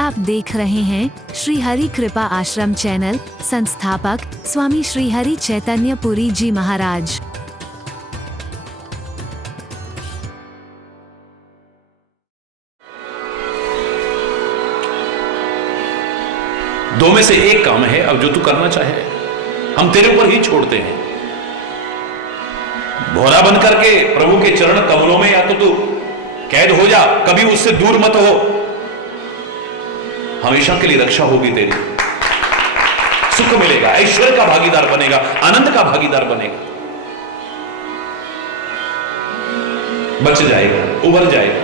आप देख रहे हैं श्री हरि कृपा आश्रम चैनल। संस्थापक स्वामी श्री हरि चैतन्य पुरी जी महाराज। दो में से एक काम है, अब जो तू करना चाहे हम तेरे ऊपर ही छोड़ते हैं। भोरा बन करके प्रभु के चरण कमलों में या तो तू कैद हो जा, कभी उससे दूर मत हो, हमेशा के लिए रक्षा होगी तेरी, सुख मिलेगा, ऐश्वर्य का भागीदार बनेगा, आनंद का भागीदार बनेगा, बच जाएगा, उबर जाएगा,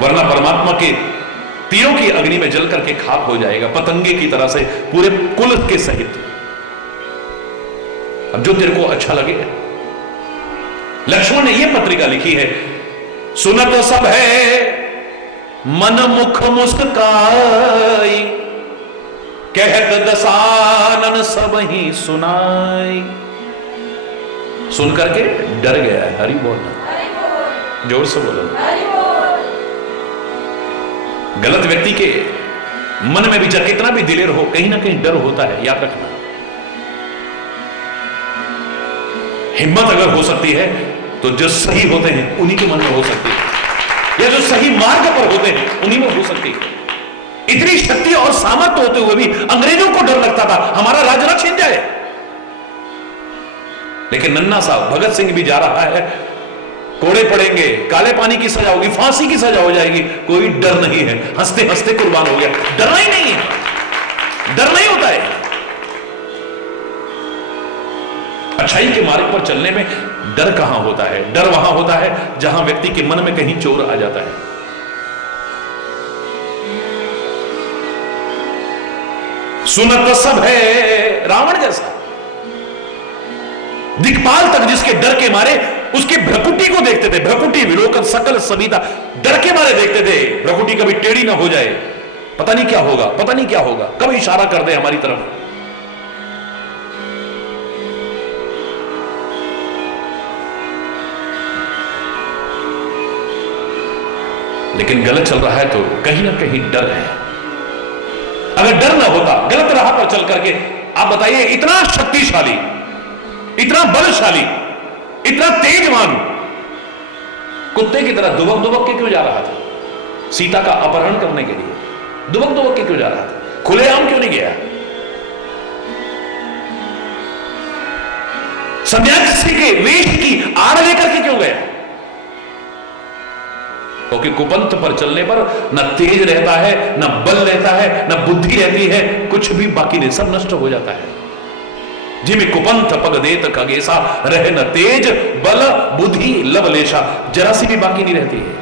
वरना परमात्मा के तीरों की अग्नि में जल करके खाक हो जाएगा, पतंगे की तरह से पूरे कुल के सहित। अब जो तेरे को अच्छा लगे। लक्ष्मण ने यह पत्रिका लिखी है, सुनत सब है मन मुख मुस्काई, कहत दसानन सब ही सुनाई। सुन करके डर गया है। हरि बोलना, जोर से बोलो। गलत व्यक्ति के मन में भी चाहे कितना भी दिलेर हो, कहीं ना कहीं डर होता है, याद रखना। हिम्मत अगर हो सकती है तो जो सही होते हैं उन्हीं के मन में हो सकती है, या जो सही मार्ग पर होते हैं उन्हीं में हो सकती है। इतनी शक्ति और सामर्थ्य होते हुए भी अंग्रेजों को डर लगता था हमारा राज न छिन जाए। लेकिन नन्ना साहब भगत सिंह भी जा रहा है, कोड़े पड़ेंगे, काले पानी की सजा होगी, फांसी की सजा हो जाएगी, कोई डर नहीं है, हंसते हंसते कुर्बान हो गया। डरना ही नहीं है, डर नहीं होता है। अच्छाई के मार्ग पर चलने में डर कहां होता है? डर वहां होता है जहां व्यक्ति के मन में कहीं चोर आ जाता है। सुनत सब है रावण जैसा, दिक्पाल तक जिसके डर के मारे उसके भ्रकुटी को देखते थे, भ्रकुटी विलोकन सकल सविता, डर के मारे देखते थे भ्रकुटी कभी टेढ़ी ना हो जाए, पता नहीं क्या होगा, पता नहीं क्या होगा, कब इशारा कर दे हमारी तरफ। लेकिन गलत चल रहा है तो कहीं ना कहीं डर है। अगर डर ना होता, गलत राह पर चल करके, आप बताइए इतना शक्तिशाली, इतना बलशाली, इतना तेजवान कुत्ते की तरह दुबक दुबक के क्यों जा रहा था? सीता का अपहरण करने के लिए दुबक दुबक के क्यों जा रहा था? खुलेआम क्यों नहीं गया? सन्यासी के वेश की आड़ लेकर के क्यों गया? क्योंकि कुपंथ पर चलने पर न तेज रहता है, न बल रहता है, न बुद्धि रहती है, कुछ भी बाकी नहीं, सब नष्ट हो जाता है। जिमी कुपंथ पग देत खगेसा, रहे न तेज बल बुद्धि लवलेशा, जरा सी भी बाकी नहीं रहती है।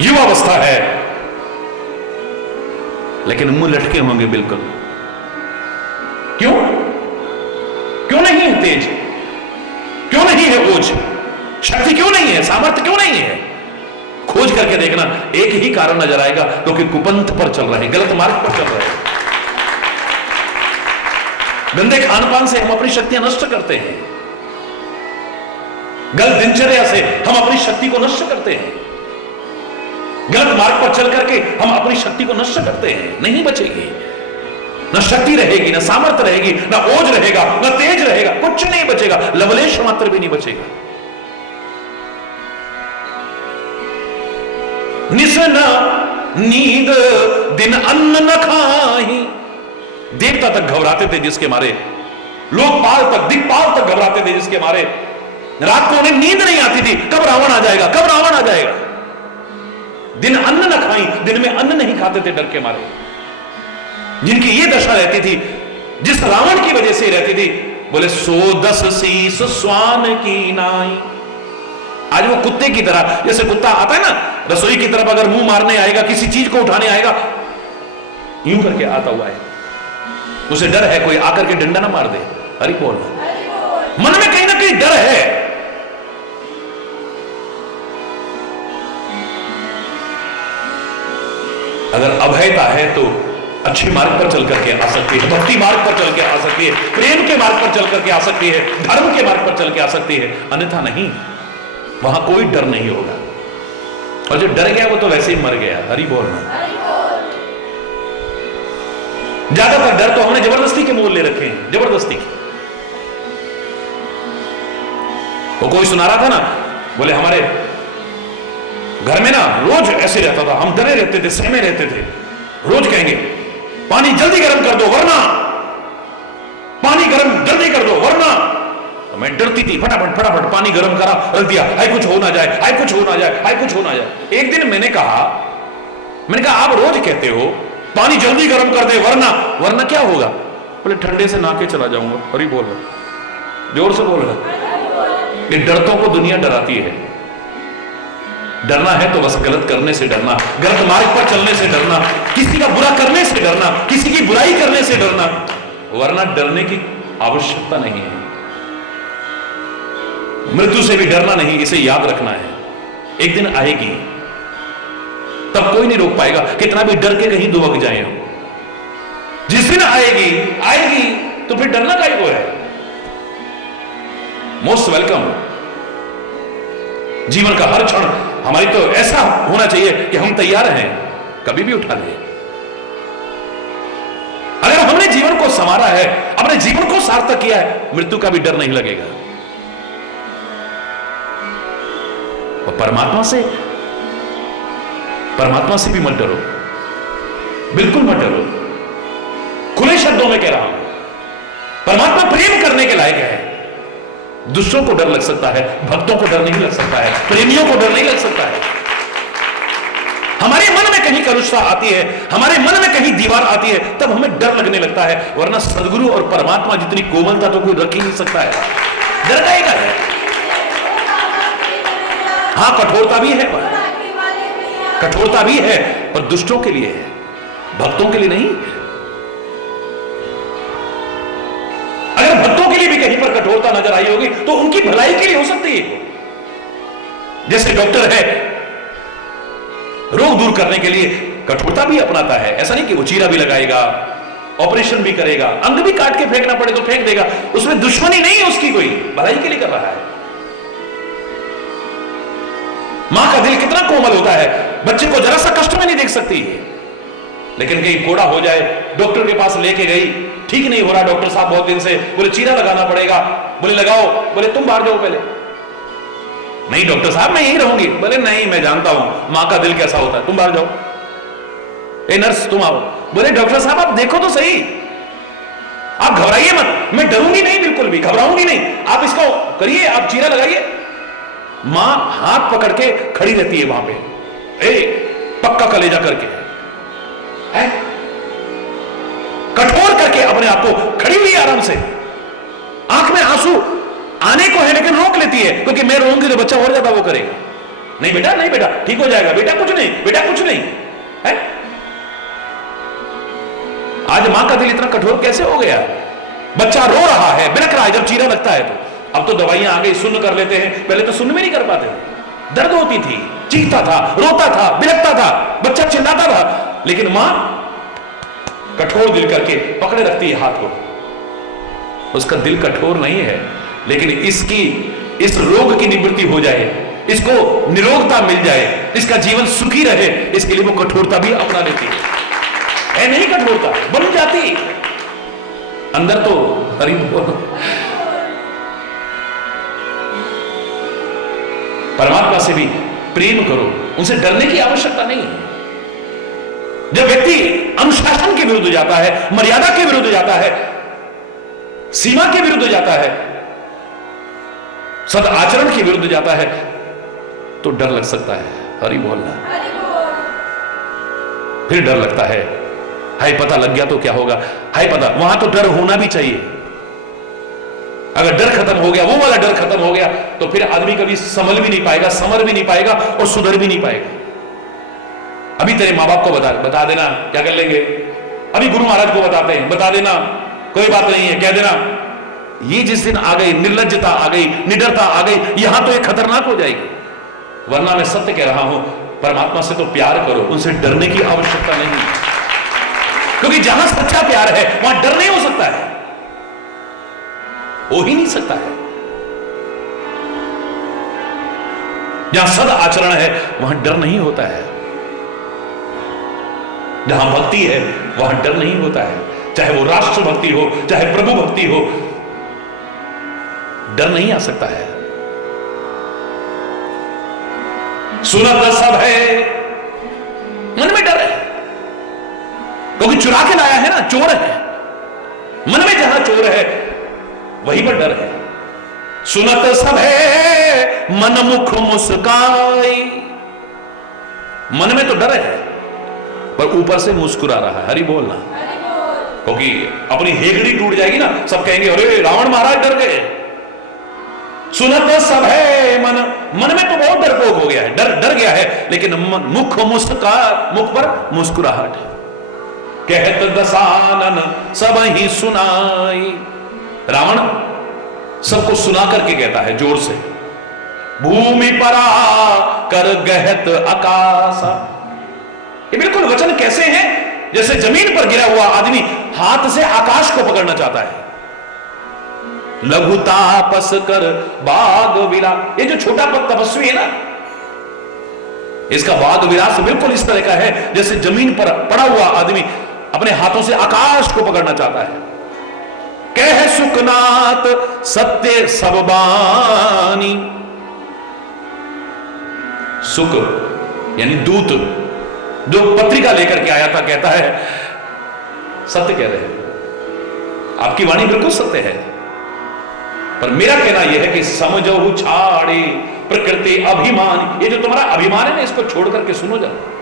युवावस्था है लेकिन मुंह लटके होंगे बिल्कुल। क्यों? क्यों नहीं है तेज? क्यों नहीं है ओज? शक्ति क्यों नहीं है? सामर्थ्य क्यों नहीं है? खोज करके देखना, एक ही कारण नजर आएगा, क्योंकि कुपंथ पर चल रहे हैं, गलत मार्ग पर चल रहे हैं। गंदे खान पान से हम अपनी शक्तियां नष्ट करते हैं, गलत दिनचर्या से हम अपनी शक्ति को नष्ट करते हैं, गलत मार्ग पर चल करके हम अपनी शक्ति को नष्ट करते हैं। नहीं बचेगी, न शक्ति रहेगी, न सामर्थ्य रहेगी, न ओज रहेगा, न तेज रहेगा, कुछ नहीं बचेगा, लवलेश मात्र भी नहीं बचेगा। निस न नींद दिन अन्न न खाही, देवता तक घबराते थे जिसके मारे, लोकपाल तक, दिक्पाल तक घबराते थे जिसके मारे, रात को उन्हें नींद नहीं आती थी, कब रावण आ जाएगा, कब रावण आ जाएगा। दिन अन्न न खाई, दिन में अन्न नहीं खाते थे डर के मारे। जिनकी ये दशा रहती थी, जिस रावण की वजह से रहती थी, बोले 110 शीस स्वान की नाई। आज वो कुत्ते की तरह, जैसे कुत्ता आता है ना रसोई की तरफ, अगर मुंह मारने आएगा, किसी चीज को उठाने आएगा, यूं करके आता हुआ है, उसे डर है कोई आकर के डंडा ना मार दे। हरि बोल। मन में कहीं ना कहीं डर है। अगर अभयता है तो अच्छे मार्ग पर चल करके आ सकती है, भक्ति मार्ग पर चल के आ सकती है, प्रेम के मार्ग पर चल करके आ सकती है, धर्म के मार्ग पर चल के आ सकती है, अन्यथा नहीं। वहां कोई डर नहीं होगा। और जो डर गया वो तो वैसे ही मर गया। हरि बोलना। ज्यादातर डर तो हमने जबरदस्ती के मोल ले रखे हैं, जबरदस्ती के। वो कोई सुना रहा था ना, बोले हमारे घर में ना रोज ऐसे रहता था, हम डरे रहते थे, सहमे रहते थे। रोज कहेंगे पानी जल्दी गर्म कर दो वरना, पानी गर्म जल्दी कर दो वरना। तो मैं डरती थी, फटाफट फटाफट पानी गर्म करा, रख दिया, हाय कुछ हो ना जाए, हाय कुछ हो ना जाए, हाय कुछ हो ना जाए। एक दिन मैंने कहा आप रोज कहते हो पानी जल्दी गर्म कर दे वरना, वरना क्या होगा? बोले ठंडे से नहा के चला जाऊंगा। अरे बोल रहा, जोर से बोल रहा। ये डरतों को दुनिया डराती है। डरना है तो बस गलत करने से डरना, गलत मार्ग पर चलने से डरना, किसी का बुरा करने से डरना, किसी की बुराई करने से डरना, वरना डरने की आवश्यकता नहीं है। मृत्यु से भी डरना नहीं, इसे याद रखना है। एक दिन आएगी, तब कोई नहीं रोक पाएगा, कितना भी डर के कहीं दुबक जाए हो। जिस दिन आएगी तो फिर डरना काहे को है? Most welcome. जीवन का हर क्षण हमारी तो ऐसा होना चाहिए कि हम तैयार हैं, कभी भी उठा लें। अगर हमने जीवन को संवारा है, अपने जीवन को सार्थक किया है, मृत्यु का भी डर नहीं लगेगा। और परमात्मा से भी मत डरो, बिल्कुल मत डरो। खुले शब्दों में कह रहा हूं, परमात्मा प्रेम करने के लायक है। दुष्टों को डर लग सकता है, भक्तों को डर नहीं लग सकता है, प्रेमियों को डर नहीं लग सकता है। हमारे मन में कहीं कलुषता आती है, हमारे मन में कहीं दीवार आती है, तब हमें डर लगने लगता है। वरना सदगुरु और परमात्मा जितनी कोमलता तो कोई रख ही नहीं सकता है। डर का है। हां, कठोरता भी है, कठोरता भी है, पर दुष्टों के लिए है, भक्तों के लिए नहीं। अगर भक्तों के लिए भी कहीं पर कठोरता नजर आई होगी तो उनकी भलाई के लिए हो सकती है। जैसे डॉक्टर है, रोग दूर करने के लिए कठोरता भी अपनाता है। ऐसा नहीं कि वो चीरा भी लगाएगा, ऑपरेशन भी करेगा, अंग भी काट के फेंकना पड़े तो फेंक देगा, उसमें दुश्मनी नहीं है उसकी, कोई भलाई के लिए कर रहा है। मां का दिल कितना कोमल होता है, बच्चे को जरा सा कष्ट में नहीं देख सकती है। लेकिन कहीं कोड़ा हो जाए, डॉक्टर के पास लेके गई, ठीक नहीं हो रहा डॉक्टर साहब बहुत दिन से, बोले चीरा लगाना पड़ेगा, बोले लगाओ, बोले तुम बाहर जाओ पहले। नहीं डॉक्टर साहब मैं यहीं रहूंगी, बोले नहीं मैं जानता हूं मां का दिल कैसा होता है, तुम बाहर जाओ। ए नर्स तुम आओ, बोले डॉक्टर साहब आप देखो तो सही, आप घबराइए मत, मैं डरूंगी नहीं, बिल्कुल भी घबराऊंगी नहीं, आप इसको करिए, आप चीरा लगाइए। मां हाथ पकड़ के खड़ी रहती है वहां पे, पक्का कलेजा करके है, कठोर करके अपने आप को खड़ी हुई आराम से, आंख में आंसू आने को है लेकिन रोक लेती है, क्योंकि मैं रोऊंगी तो बच्चा और ज्यादा वो करेगा। नहीं बेटा, नहीं बेटा, ठीक हो जाएगा, बेटा कुछ नहीं, बेटा कुछ नहीं है। आज मां का दिल इतना कठोर कैसे हो गया? बच्चा रो रहा है, बिलख रहा है जब चीरा लगता है तो। अब तो दवाइयां आ गई, सुन्न कर लेते हैं, पहले तो सुन्न भी नहीं कर पाते थे। दर्द होती थी, चीखता था, रोता था, बिलखता था, बच्चा चिल्लाता था, लेकिन मां कठोर दिल करके पकड़े रखती है हाथ को। उसका दिल कठोर नहीं है, लेकिन इस रोग की निवृत्ति हो जाए, इसको निरोगता मिल जाए, इसका जीवन सुखी रहे, इसके लिए वो कठोरता भी अपना लेती है नहीं कठोरता बन जाती अंदर तो। हरि परमात्मा से भी प्रेम करो, उनसे डरने की आवश्यकता नहीं है। जब व्यक्ति अनुशासन के विरुद्ध जाता है, मर्यादा के विरुद्ध जाता है, सीमा के विरुद्ध जाता है, सद आचरण के विरुद्ध जाता है, तो डर लग सकता है। हरि बोलना। फिर डर लगता है, हाय पता लग गया तो क्या होगा, हाय पता, वहां तो डर होना भी चाहिए। अगर डर खत्म हो गया, वो वाला डर खत्म हो गया, तो फिर आदमी कभी संभल भी नहीं पाएगा, समर भी नहीं पाएगा और सुधर भी नहीं पाएगा। अभी तेरे माँ बाप को बता देना, क्या कर लेंगे? अभी गुरु महाराज को बताते हैं, बता देना, कोई बात नहीं है, कह देना। ये जिस दिन आ गई, निर्लज्जता आ गई, निडरता आ गई, यहां तो एक खतरनाक हो जाएगी। वरना मैं सत्य कह रहा हूं, परमात्मा से तो प्यार करो, उनसे डरने की आवश्यकता नहीं, क्योंकि जहां सच्चा प्यार है वहां डर नहीं हो सकता है, हो ही नहीं सकता है। जहां सद आचरण है वहां डर नहीं होता है, जहां भक्ति है वहां डर नहीं होता है, चाहे वो राष्ट्र भक्ति हो चाहे प्रभु भक्ति हो, डर नहीं आ सकता है। सुनत सब है, मन में डर है, क्योंकि चुरा के लाया है ना, चोर है। मन में जहां चोर है वहीं पर डर है। सुनत सब है मन मुख मुस्काई, मन में तो डर है पर ऊपर से मुस्कुरा रहा है, हरि बोलना, क्योंकि अपनी हेगड़ी टूट जाएगी ना, सब कहेंगे अरे रावण महाराज डर गए। सुनत सब है मन, मन में तो बहुत डरपोक हो गया है, डर गया है, लेकिन मुख मुख पर मुस्कुराहट है। कहत दसानन सब ही सुनाई, रावण सबको सुना करके कहता है जोर से, भूमि परा कर गहत आकाशा। ये बिल्कुल वचन कैसे हैं, जैसे जमीन पर गिरा हुआ आदमी हाथ से आकाश को पकड़ना चाहता है। लघु तापस कर बाग विला, ये जो छोटा तपस्वी है ना, इसका बाग विलास बिल्कुल इस तरह का है जैसे जमीन पर पड़ा हुआ आदमी अपने हाथों से आकाश को पकड़ना चाहता है। कह सुखनाथ सत्य सब बानी, सुख यानी दूत जो पत्रिका लेकर के आया था, कहता है सत्य कह रहे हैं, आपकी वाणी बिल्कुल सत्य है, पर मेरा कहना यह है कि समझो छाड़े प्रकृति अभिमान, ये जो तुम्हारा अभिमान है ना, इसको छोड़ करके सुनो जरा।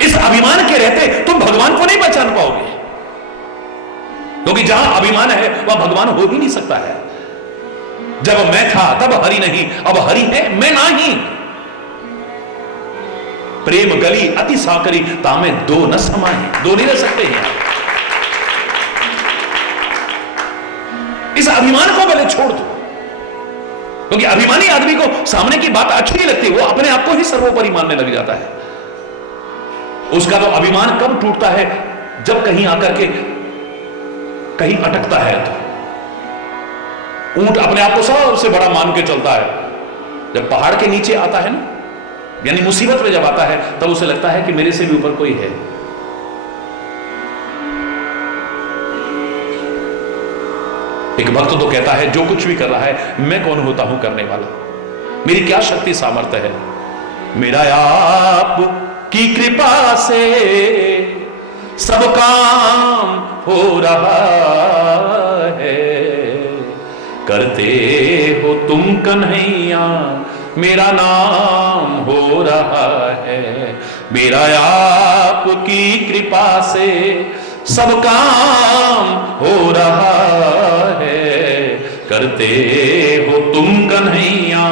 इस अभिमान के रहते तुम भगवान को नहीं पहचान पाओगे, क्योंकि जहां अभिमान है वह भगवान हो ही नहीं सकता है। जब मैं था तब हरि नहीं, अब हरि है मैं नहीं। प्रेम गली अति साकरी तामे दो न समाए, दो नहीं रह सकते हैं। इस अभिमान को पहले छोड़ दो, क्योंकि अभिमानी आदमी को सामने की बात अच्छी नहीं लगती, वो अपने आप को ही सर्वोपरि मानने लग जाता है। उसका तो अभिमान कब टूटता है, जब कहीं आकर के कहीं अटकता है। तो ऊंट अपने आप को सबसे बड़ा मान के चलता है, जब पहाड़ के नीचे आता है ना, यानी मुसीबत में जब आता है, तब उसे लगता है कि मेरे से भी ऊपर कोई है। एक भक्त तो कहता है जो कुछ भी कर रहा है मैं कौन होता हूं करने वाला, मेरी क्या शक्ति सामर्थ्य है, मेरा आप की कृपा से सब काम हो रहा है, करते हो तुम कन्हैया मेरा नाम हो रहा है, मेरा आप की कृपा से सब काम हो रहा है, करते हो तुम कन्हैया।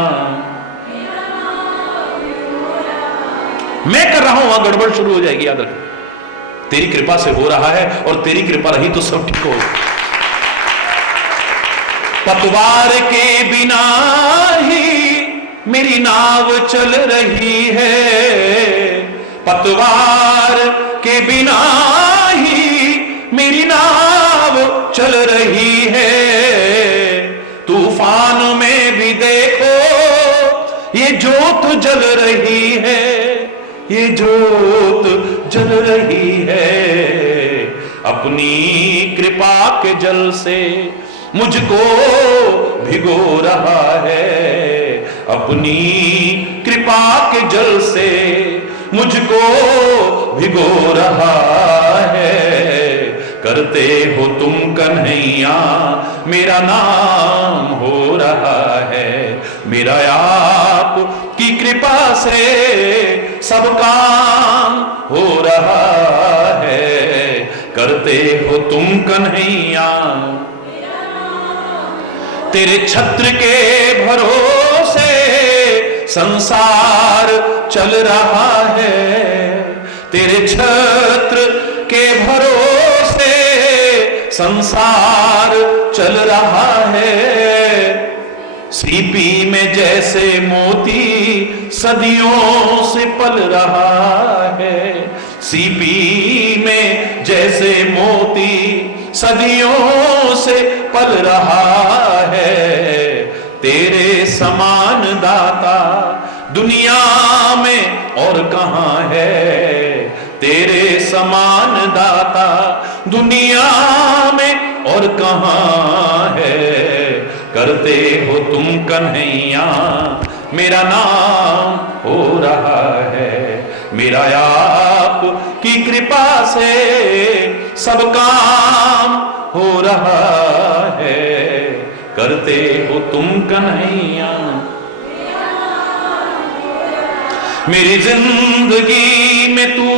मैं कर रहा हूं वहां गड़बड़ शुरू हो जाएगी, याद रखो। तेरी कृपा से हो रहा है और तेरी कृपा रही तो सब ठीक होगा। पतवार के बिना ही मेरी नाव चल रही है, पतवार के बिना ही मेरी नाव चल रही है, तूफान में भी देखो ये जोत जल रही है, ये जोत जल रही है, अपनी कृपा के जल से मुझको भिगो रहा है, अपनी कृपा के जल से मुझको भिगो रहा है, करते हो तुम कन्हैया मेरा नाम हो रहा है, मेरा आप की कृपा से सब काम हो रहा है, करते हो तुम कन्हैया। तेरे छत्र के भरोसे संसार चल रहा है, तेरे छत्र के भरोसे संसार चल रहा है, सीपी में जैसे मोती सदियों से पल रहा है, सीपी में जैसे मोती सदियों से पल रहा है, तेरे समान दाता दुनिया में और कहां है, तेरे समान दाता दुनिया में और कहां है। करते हो तुम कन्हैया मेरा नाम हो रहा है, मेरा आप की कृपा से सब काम हो रहा है। करते हो तुम कन्हैया, मेरी जिंदगी में तू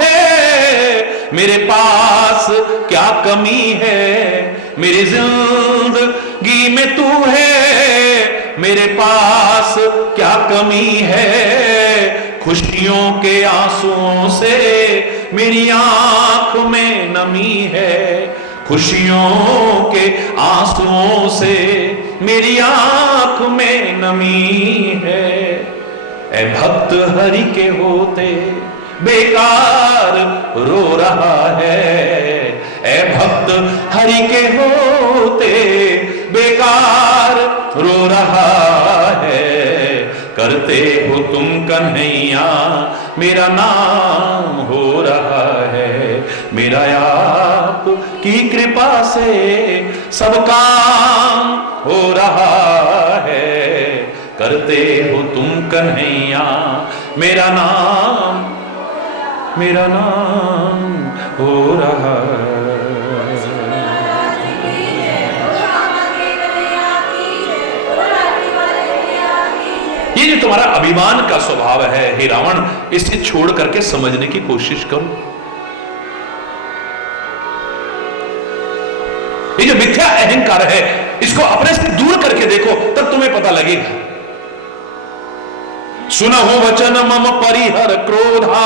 है, मेरे पास क्या कमी है। मेरी जिंदगी में तू है, मेरे पास क्या कमी है। खुशियों के आंसुओं से मेरी आंख में नमी है, खुशियों के आंसुओं से मेरी आंख में नमी है। ऐ भक्त हरि के होते बेकार रो रहा है, ऐ भक्त हरि के होते बेकार रो रहा है। करते हो तुम कन्हैया मेरा नाम हो रहा है, मेरा आप की कृपा से सब काम हो रहा है। करते हो तुम कन्हैया मेरा नाम हो रहा है। ये जो तुम्हारा अभिमान का स्वभाव है हे रावण, इसे छोड़ करके समझने की कोशिश करो। ये जो मिथ्या अहंकार है इसको अपने से दूर करके देखो, तब तुम्हें पता लगेगा। सुनहु वचन मम परिहर क्रोधा,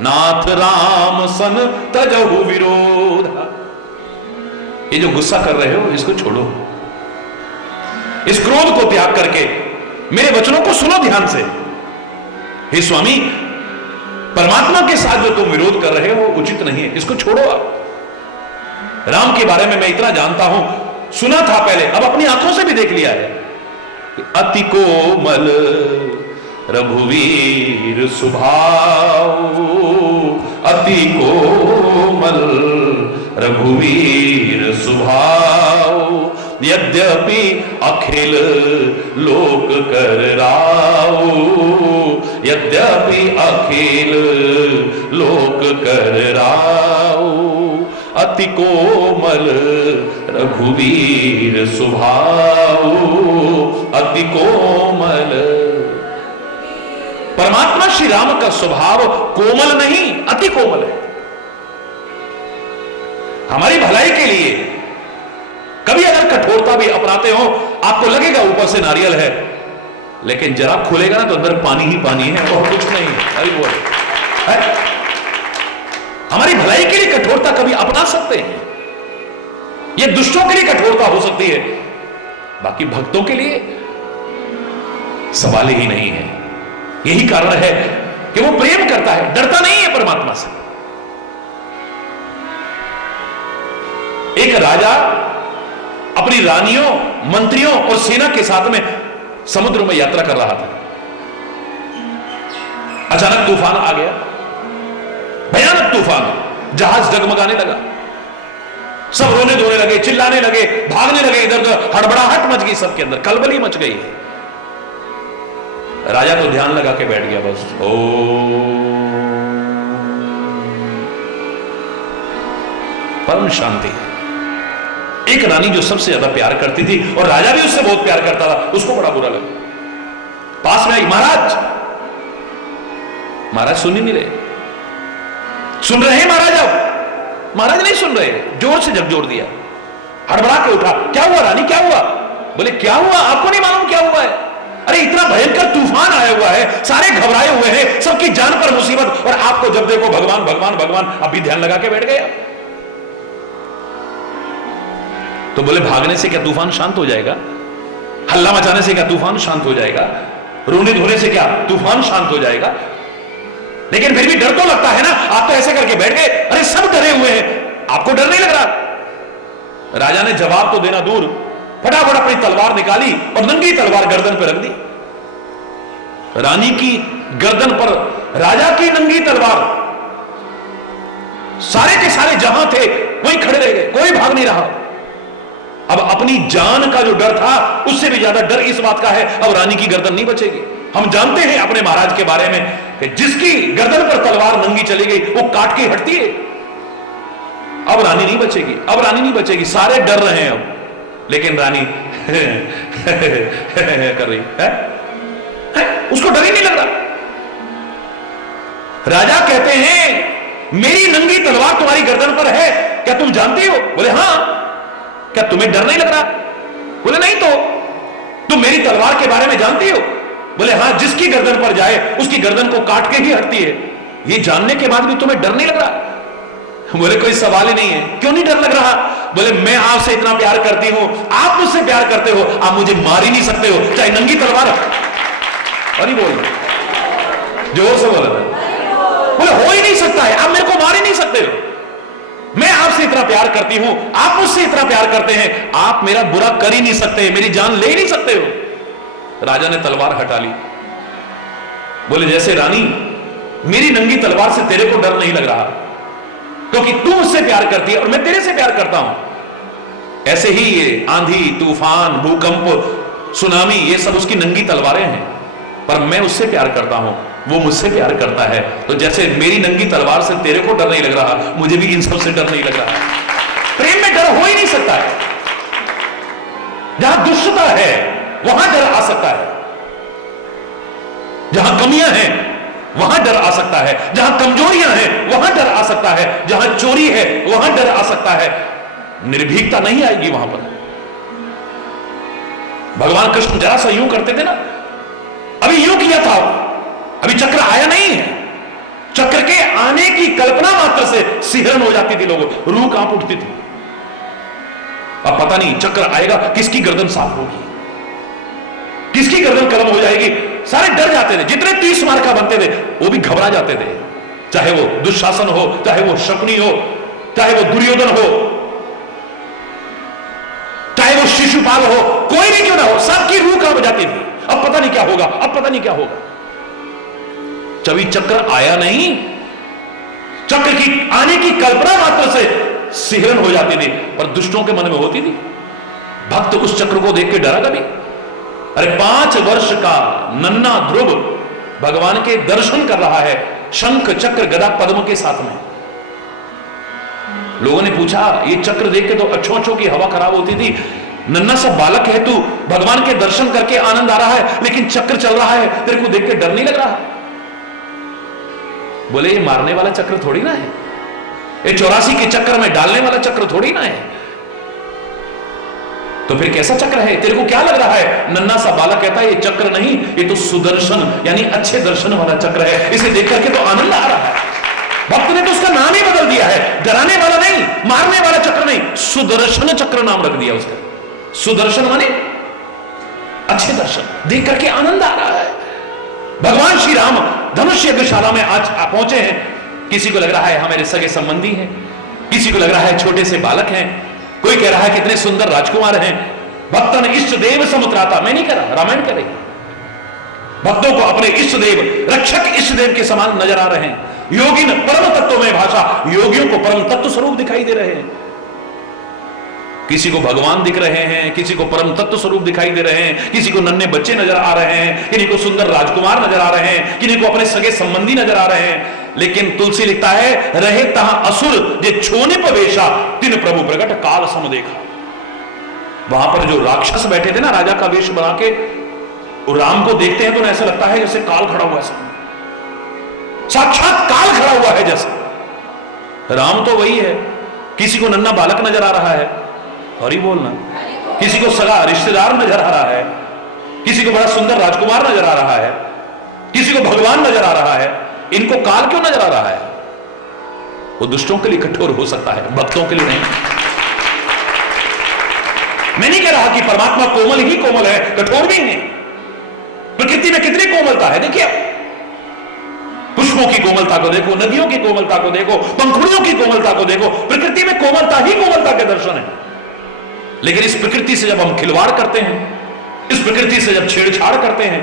नाथ राम सन तजहु विरोधा। ये जो गुस्सा कर रहे हो इसको छोड़ो, इस क्रोध को त्याग करके मेरे वचनों को सुनो ध्यान से। हे स्वामी, परमात्मा के साथ जो तुम विरोध कर रहे हो उचित नहीं है, इसको छोड़ो। आप राम के बारे में मैं इतना जानता हूं, सुना था पहले, अब अपनी आंखों से भी देख लिया है। अति कोमल रघुवीर स्वभाव, अति कोमल रघुवीर स्वभाव। यद्यपि अखिल लोक कर राव, यद्यपि अखिल लोक कर राव। अति कोमल रघुवीर स्वभाव, अति कोमल। परमात्मा श्री राम का स्वभाव कोमल नहीं, अति कोमल है। हमारी भलाई के लिए कभी अगर कठोरता भी अपनाते हो, आपको लगेगा ऊपर से नारियल है, लेकिन जरा खुलेगा ना तो अंदर पानी ही पानी है और कुछ नहीं है। अरे वो है। हमारी भलाई के लिए कठोरता कभी अपना सकते हैं, यह दुष्टों के लिए कठोरता हो सकती है, बाकी भक्तों के लिए सवाल ही नहीं है। यही कारण है कि वो प्रेम करता है, डरता नहीं है परमात्मा से। एक राजा अपनी रानियों, मंत्रियों और सेना के साथ में समुद्र में यात्रा कर रहा था। अचानक तूफान आ गया, भयानक तूफान, जहाज डगमगाने लगा, सब रोने धोने लगे, चिल्लाने लगे, भागने लगे इधर उधर, हड़बड़ाहट मच गई सबके अंदर, कलबली मच गई। राजा तो ध्यान लगा के बैठ गया, बस परम शांति। एक रानी जो सबसे ज्यादा प्यार करती थी और राजा भी उससे बहुत प्यार करता था, उसको बड़ा बुरा लगा। पास में आई, महाराज, महाराज सुन ही नहीं रहे। सुन रहे हैं महाराज? अब महाराज नहीं सुन रहे, जोर से झकझोर दिया, हड़बड़ा के उठा। क्या हुआ रानी, क्या हुआ? बोले क्या हुआ, आपको नहीं मालूम क्या हुआ है? अरे इतना भयंकर तूफान आया हुआ है, सारे घबराए हुए हैं, सबकी जान पर मुसीबत, और आपको जब देखो भगवान भगवान भगवान। अभी ध्यान लगा के बैठ गए। तो बोले भागने से क्या तूफान शांत हो जाएगा? हल्ला मचाने से क्या तूफान शांत हो जाएगा? रोने धोने से क्या तूफान शांत हो जाएगा? लेकिन फिर भी डर तो लगता है ना। आप तो ऐसे करके बैठ गए, अरे सब डरे हुए हैं, आपको डर नहीं लग रहा? राजा ने जवाब तो देना दूर, फटाफट अपनी तलवार निकाली और नंगी तलवार गर्दन पर रख दी। रानी की गर्दन पर राजा की नंगी तलवार। सारे के सारे जहां थे वहीं खड़े रह गए, कोई भाग नहीं रहा। अब अपनी जान का जो डर था उससे भी ज्यादा डर इस बात का है अब रानी की गर्दन नहीं बचेगी। हम जानते हैं अपने महाराज के बारे में कि जिसकी गर्दन पर तलवार नंगी चली गई वो काट के हटती है। अब रानी नहीं बचेगी, अब रानी नहीं बचेगी। सारे डर रहे हैं अब, लेकिन रानी कर रही है, उसको डर ही नहीं लग रहा। राजा कहते हैं मेरी नंगी तलवार तुम्हारी गर्दन पर है, क्या तुम जानती हो? बोले हां। क्या तुम्हें डर नहीं लग रहा? बोले नहीं। तो तुम मेरी तलवार के बारे में जानती हो? बोले हां, जिसकी गर्दन पर जाए उसकी गर्दन को काट के ही हटती है। ये जानने के बाद भी तुम्हें डर नहीं लग रहा? बोले कोई सवाल ही नहीं है। क्यों नहीं डर लग रहा? बोले मैं आपसे इतना प्यार करती हूं, आप मुझसे प्यार करते हो, आप मुझे मार ही नहीं सकते हो चाहे नंगी तलवार। और ही बोल जोर से बोला था, बोले हो ही नहीं सकता है, आप मेरे को मार ही नहीं सकते हो। मैं आपसे इतना प्यार करती हूं, आप मुझसे इतना प्यार करते हैं, आप मेरा बुरा कर ही नहीं सकते, मेरी जान ले ही नहीं सकते हो। राजा ने तलवार हटा ली। बोले जैसे रानी मेरी नंगी तलवार से तेरे को डर नहीं लग रहा क्योंकि तू मुझसे प्यार करती है और मैं तेरे से प्यार करता हूं, ऐसे ही ये आंधी तूफान भूकंप सुनामी ये सब उसकी नंगी तलवारें हैं, पर मैं उससे प्यार करता हूं, वो मुझसे प्यार करता है। तो जैसे मेरी नंगी तलवार से तेरे को डर नहीं लग रहा, मुझे भी इन सब से डर नहीं लग रहा। प्रेम में डर हो ही नहीं सकता है। जहां दुष्टता है वहां डर आ सकता है, जहां कमियां हैं वहां डर आ सकता है, जहां कमजोरियां हैं वहां डर आ सकता है, जहां चोरी है वहां डर आ सकता है। निर्भीकता नहीं आएगी वहां पर। भगवान कृष्ण जरा सा यूं करते थे ना, अभी यूं किया था, अभी चक्र आया नहीं है, चक्र के आने की कल्पना मात्र से सिहरन हो जाती थी, लोगों रूह कांप उठती थी। अब पता नहीं चक्र आएगा किसकी गर्दन साफ होगी, किसकी गर्दन कलम हो जाएगी। सारे डर जाते थे, जितने 30 मार का बनते थे वो भी घबरा जाते थे, चाहे वो दुशासन हो, चाहे वो शकुनी हो, चाहे वो दुर्योधन हो, चाहे वो शिशुपाल हो, कोई भी क्यों ना हो, सबकी रूह कांप जाती थी। अब पता नहीं क्या होगा, अब पता नहीं क्या होगा। जब चक्र आया नहीं, चक्र की आने की कल्पना मात्र से सिहरन हो जाती थी, पर दुष्टों के मन में होती थी। भक्त उस चक्र को देख के डरा कभी? अरे 5 वर्ष का नन्ना ध्रुव भगवान के दर्शन कर रहा है, शंख चक्र गदा पद्म के साथ में। लोगों ने पूछा, ये चक्र देख के तो अच्छों की हवा खराब होती थी, नन्ना सा बालक है तू, भगवान के दर्शन करके आनंद आ रहा है, लेकिन चक्र चल रहा है, तेरे को देख के डर नहीं लग रहा? बोले ये मारने वाला चक्र थोड़ी ना है, ये 84 के चक्र में डालने वाला चक्र थोड़ी ना है। तो फिर कैसा चक्र है, तेरे को क्या लग रहा है? नन्ना सा बालक कहता है ये चक्र नहीं, ये तो सुदर्शन यानी अच्छे दर्शन वाला चक्र है, इसे देख करके तो आनंद आ रहा है। भक्त ने तो उसका नाम ही बदल दिया है, डराने वाला नहीं, मारने वाला चक्र नहीं, सुदर्शन चक्र नाम रख दिया उसका। सुदर्शन माने अच्छे दर्शन, देख करके आनंद आ रहा है। भगवान श्री राम धनुष यज्ञशाला में आज पहुंचे हैं, किसी को लग रहा है हमारे सगे संबंधी हैं, किसी को लग रहा है छोटे से बालक हैं, कोई कह रहा है कितने सुंदर राजकुमार हैं। भक्तन इष्ट देव समुत्राता, मैं नहीं कह रहा, रामायण कह रही। भक्तों को अपने इष्ट देव, रक्षक इष्ट देव के समान नजर आ रहे हैं। योगिन परम तत्व में भाषा, योगियों को परम तत्व स्वरूप दिखाई दे रहे हैं। किसी को भगवान दिख रहे हैं, किसी को परम तत्व स्वरूप दिखाई दे रहे हैं, किसी को नन्हे बच्चे नजर आ रहे हैं, किसी को सुंदर राजकुमार नजर आ रहे हैं, किसी को अपने सगे संबंधी नजर आ रहे हैं। लेकिन तुलसी लिखता है, रहे तहां असुर जे छोने पवेशा, तिन प्रभु प्रकट काल सम देखा। वहां पर जो राक्षस बैठे थे ना राजा का वेश बना के, वो राम को देखते हैं तो ऐसा लगता है जैसे काल खड़ा हुआ है, साक्षात काल खड़ा हुआ है जैसे। राम तो वही है, किसी को नन्हा बालक नजर आ रहा है, और ही बोलना, किसी को सगा रिश्तेदार नजर आ रहा है, किसी को बड़ा सुंदर राजकुमार नजर आ रहा है, किसी को भगवान नजर आ रहा है। इनको काल क्यों नजर आ रहा है? वो दुष्टों के लिए कठोर हो सकता है, भक्तों के लिए नहीं। मैं नहीं कह रहा कि परमात्मा कोमल ही कोमल है, कठोर भी है। प्रकृति में कितनी कोमलता है, देखिए पुष्पों की कोमलता को देखो, नदियों की कोमलता को देखो, पंखुड़ियों की कोमलता को देखो, प्रकृति में कोमलता ही कोमलता के दर्शन है। लेकिन इस प्रकृति से जब हम खिलवाड़ करते हैं, इस प्रकृति से जब छेड़छाड़ करते हैं,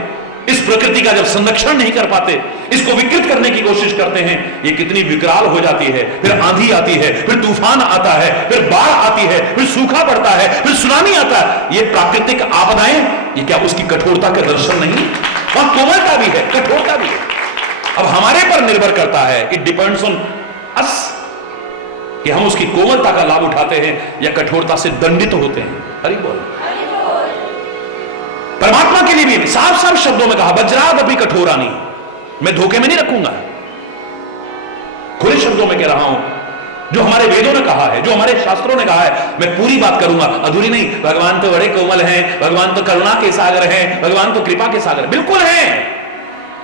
इस प्रकृति का जब संरक्षण नहीं कर पाते, इसको विकृत करने की कोशिश करते हैं, ये कितनी विकराल हो जाती है। फिर आंधी आती है, फिर तूफान आता है, फिर बाढ़ आती है, फिर सूखा पड़ता है, फिर सुनामी आता है। ये प्राकृतिक आपदाएं, ये क्या उसकी कठोरता का दर्शन नहीं? वहां कोमलता भी है, कठोरता भी है। अब हमारे पर निर्भर करता है, इट डिपेंड्स ऑन अस, कि हम उसकी कोमलता का लाभ उठाते हैं या कठोरता से दंडित होते हैं। हरि बोल। परमात्मा के लिए भी साफ साफ शब्दों में कहा, वज्रादपि कठोरानि, मैं धोखे में नहीं रखूंगा। खुले शब्दों में कह रहा हूं, जो हमारे वेदों ने कहा है, जो हमारे शास्त्रों ने कहा है, मैं पूरी बात करूंगा, अधूरी नहीं। भगवान तो बड़े कोमल हैं, भगवान तो करुणा के सागर हैं, भगवान तो कृपा के सागर, बिल्कुल हैं,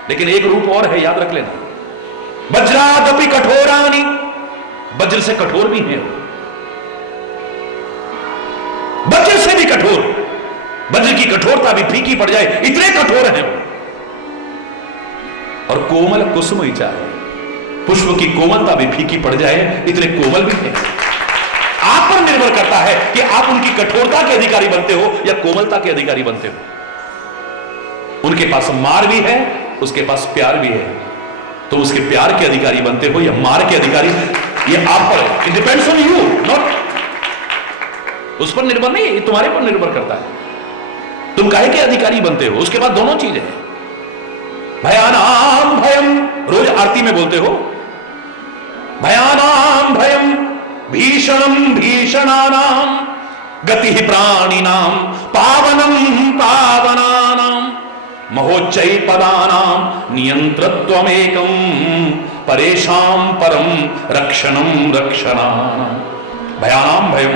लेकिन एक रूप और है, याद रख लेना। वज्रादपि कठोरानि, वज्र से कठोर भी है, वज्र से भी कठोर। वज्र की कठोरता भी फीकी पड़ जाए, इतने कठोर हैं वो। और कोमल कुसुम ही चाहे, पुष्प की कोमलता भी फीकी पड़ जाए, इतने कोमल भी हैं। आप पर निर्भर करता है कि आप उनकी कठोरता के अधिकारी बनते हो या कोमलता के अधिकारी बनते हो। उनके पास मार भी है, उसके पास प्यार भी है, तो उसके प्यार के अधिकारी बनते हो या मार के अधिकारी, ये आप पर है। It depends on you, not उस पर निर्भर नहीं, ये तुम्हारे पर निर्भर करता है, तुम काहे के अधिकारी बनते हो। उसके बाद दोनों चीजें हैं, भयानाम भयम, रोज आरती में बोलते हो, भयानाम भयम भीषणम भीषणानाम गति प्राणिनाम पावनम पावनानाम महोच्चै पदानाम नियंत्रत्वमेकम परेशाम परम रक्षणम रक्षणानाम। भयानाम भयम,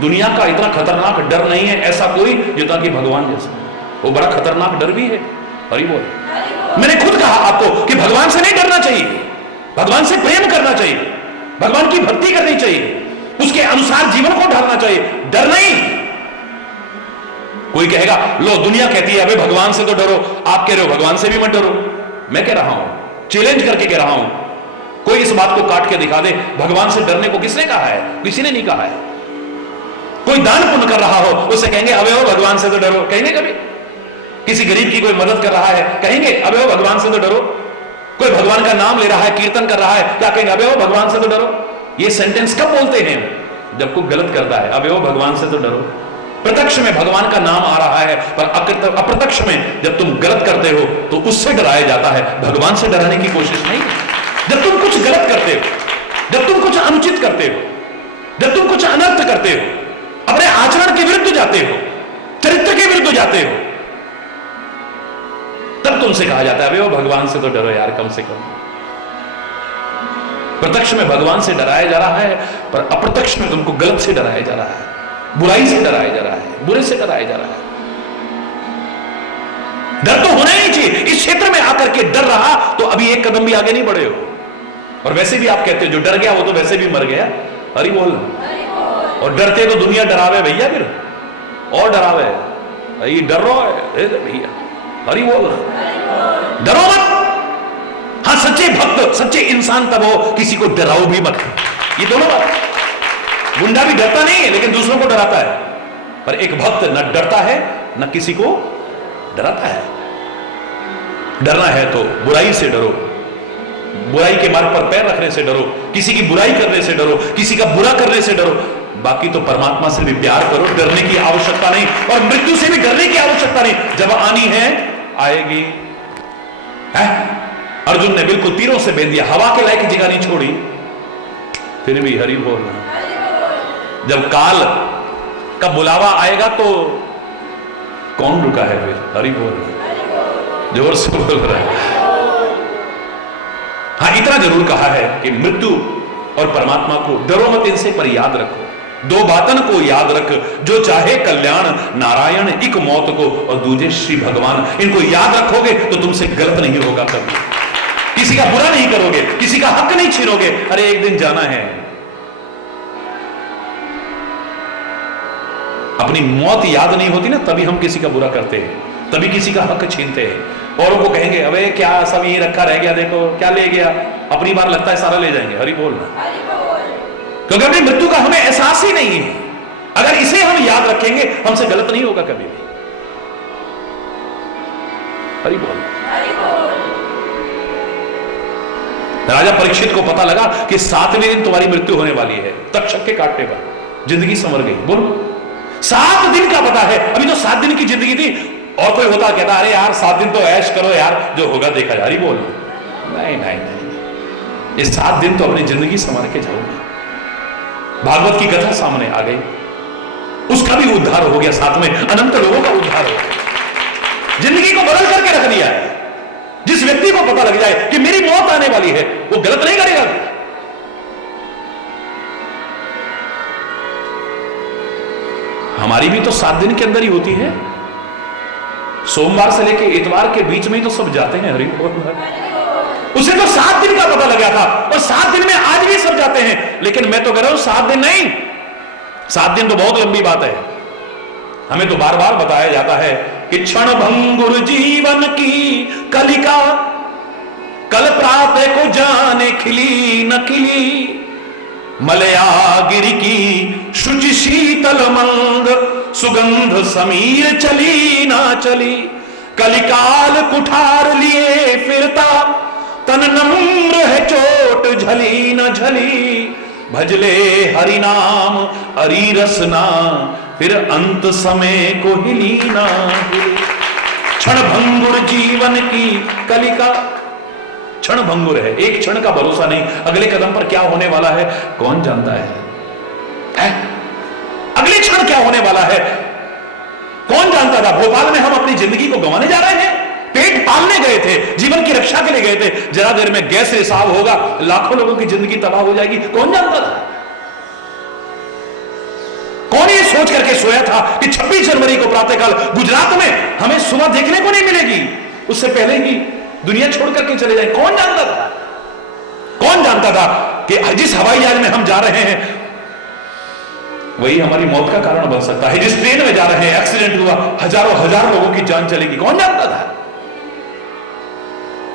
दुनिया का इतना खतरनाक डर नहीं है ऐसा कोई जितना कि भगवान जैसा। वो बड़ा खतरनाक डर भी है। हरि बोल। मैंने खुद कहा आपको कि भगवान से नहीं डरना चाहिए, भगवान से प्रेम करना चाहिए, भगवान की भक्ति करनी चाहिए, उसके अनुसार जीवन को ढालना चाहिए, डर नहीं। कोई कहेगा लो दुनिया कहती है अबे भगवान से तो डरो, आप कह रहे हो भगवान से भी मत डरो। मैं कह रहा हूं, चैलेंज करके कह रहा हूं, कोई इस बात को काट के दिखा दे, भगवान से डरने को किसने कहा है? किसी ने नहीं कहा है। कोई दान पुण्य कर रहा हो, उससे कहेंगे अबे हो भगवान से तो डरो, कहेंगे कभी? किसी गरीब की कोई मदद कर रहा है, कहेंगे अबे हो भगवान से तो डरो? कोई भगवान का नाम ले रहा है, कीर्तन कर रहा है, क्या कहेंगे अबे हो भगवान से तो डरो? ये सेंटेंस कब बोलते हैं? जब कोई गलत करता है, अबे हो भगवान से तो डरो। प्रत्यक्ष में भगवान का नाम आ रहा है, पर अप्रत्यक्ष में जब तुम गलत करते हो तो उससे डराया जाता है, भगवान से डराने की कोशिश नहीं। जब तुम कुछ गलत करते हो, जब तुम कुछ अनुचित करते हो, जब तुम कुछ अनर्थ करते हो, अपने आचरण के विरुद्ध जाते हो, चरित्र के विरुद्ध जाते हो, तब तुमसे कहा जाता है अबे वो भगवान से तो डरो यार, कम से कम। प्रत्यक्ष में भगवान से डराया जा रहा है, पर अप्रत्यक्ष में तुमको गलत से डराया जा रहा है, बुराई से डराया जा रहा है, बुरे से डराया जा रहा है। डर तो होना ही नहीं चाहिए। इस क्षेत्र में आकर के डर रहा तो अभी एक कदम भी आगे नहीं बढ़े हो। और वैसे भी आप कहते हो जो डर गया वो तो वैसे भी मर गया। हरि बोल। और डरते तो दुनिया डरावे भैया, फिर और डरावे, ये डर रहा है भैया। हरि बोल। डरो मत। हाँ, सच्चे भक्त सच्चे इंसान तब हो किसी को डराओ भी मत। ये दोनों बात। गुंडा भी डरता नहीं है लेकिन दूसरों को डराता है, पर एक भक्त न डरता है न किसी को डराता है। डरना है तो बुराई से डरो, बुराई के मार्ग पर पैर रखने से डरो, किसी की बुराई करने से डरो, किसी का बुरा करने से डरो। बाकी तो परमात्मा से भी प्यार करो, डरने की आवश्यकता नहीं, और मृत्यु से भी डरने की आवश्यकता नहीं। जब आनी है आएगी। है? अर्जुन ने बिल्कुल तीरों से बेंध दिया, हवा के लायक जगह नहीं छोड़ी, फिर भी हरि बोल। जब काल का बुलावा आएगा तो कौन रुका है फिर? हरि बोल। जोर से बोल रहा है। हाँ, इतना जरूर कहा है कि मृत्यु और परमात्मा को डरो मत इनसे, पर याद रखो दो बातन को याद रख, जो चाहे कल्याण नारायण एक मौत को, और दूजे श्री भगवान। इनको याद रखोगे तो तुमसे गलत नहीं होगा कभी, किसी का बुरा नहीं करोगे, किसी का हक नहीं छीनोगे। अरे एक दिन जाना है। अपनी मौत याद नहीं होती ना, तभी हम किसी का बुरा करते हैं, तभी किसी का हक छीनते हैं। औरों को कहेंगे अबे क्या सब यही रखा रह गया, देखो क्या ले गया, अपनी बार लगता है सारा ले जाएंगे। हरि बोल। क्योंकि अपनी मृत्यु का हमें एहसास ही नहीं है। अगर इसे हम याद रखेंगे हमसे गलत नहीं होगा कभी भी। हरि बोल। राजा परीक्षित को पता लगा कि 7वें दिन तुम्हारी मृत्यु होने वाली है, तक्षक के काटने पर जिंदगी संवर गई। बोलो 7 दिन का पता है, अभी तो 7 दिन की जिंदगी थी। और कोई होता कहता अरे यार 7 दिन तो ऐश करो यार, जो होगा देखा जा। हरि बोल। नहीं नहीं नहीं, ये 7 दिन तो अपनी जिंदगी संवार के जाओगे। भागवत की कथा सामने आ गई, उसका भी उद्धार हो गया, साथ में अनंत लोगों का उद्धार हो गया। जिंदगी को बदल करके रख दिया है। जिस व्यक्ति को पता लग जाए कि मेरी मौत आने वाली है, वो गलत नहीं करेगा। हमारी भी तो 7 दिन के अंदर ही होती है। सोमवार से लेके इतवार के बीच में ही तो सब जाते हैं। हरि बोल। उसे तो 7 दिन का पता लगा था, और 7 दिन में आज भी सब जाते हैं। लेकिन मैं तो कह रहा हूं 7 दिन नहीं, 7 दिन तो बहुत लंबी बात है। हमें तो बार बार बताया जाता है कि क्षण भंगुर जीवन की कलिका, कल प्रातः को जाने खिली न खिली, मलयागिरि की शुचि शीतल मंद, सुगंध समीर चली ना चली, कलिकाल कुठार लिए फिरता, तन नम्र है चोट झली न झली, भजले हरि नाम हरि रसना, फिर अंत समय को हिली ना हिली। क्षण भंगुर जीवन की कलिका, क्षण भंगुर है, एक क्षण का भरोसा नहीं, अगले कदम पर क्या होने वाला है कौन जानता है? अगले क्षण क्या होने वाला है कौन जानता था? भोपाल में हम अपनी जिंदगी को गंवाने जा रहे हैं। पेट पालने गए थे, जीवन की रक्षा के लिए गए थे, जरा देर में गैस रिसाव होगा, लाखों लोगों की जिंदगी तबाह हो जाएगी, कौन जानता था? कौन ये सोच करके सोया था कि 26 जनवरी को प्रातःकाल गुजरात में हमें सुबह देखने को नहीं मिलेगी, उससे पहले ही दुनिया छोड़ करके चले जाए? कौन जानता था? कौन जानता था कि जिस हवाई जहाज में हम जा रहे हैं वही हमारी मौत का कारण बन सकता है? जिस ट्रेन में जा रहे हैं एक्सीडेंट हुआ, हजारों हजार लोगों की जान चलेगी, कौन जानता था?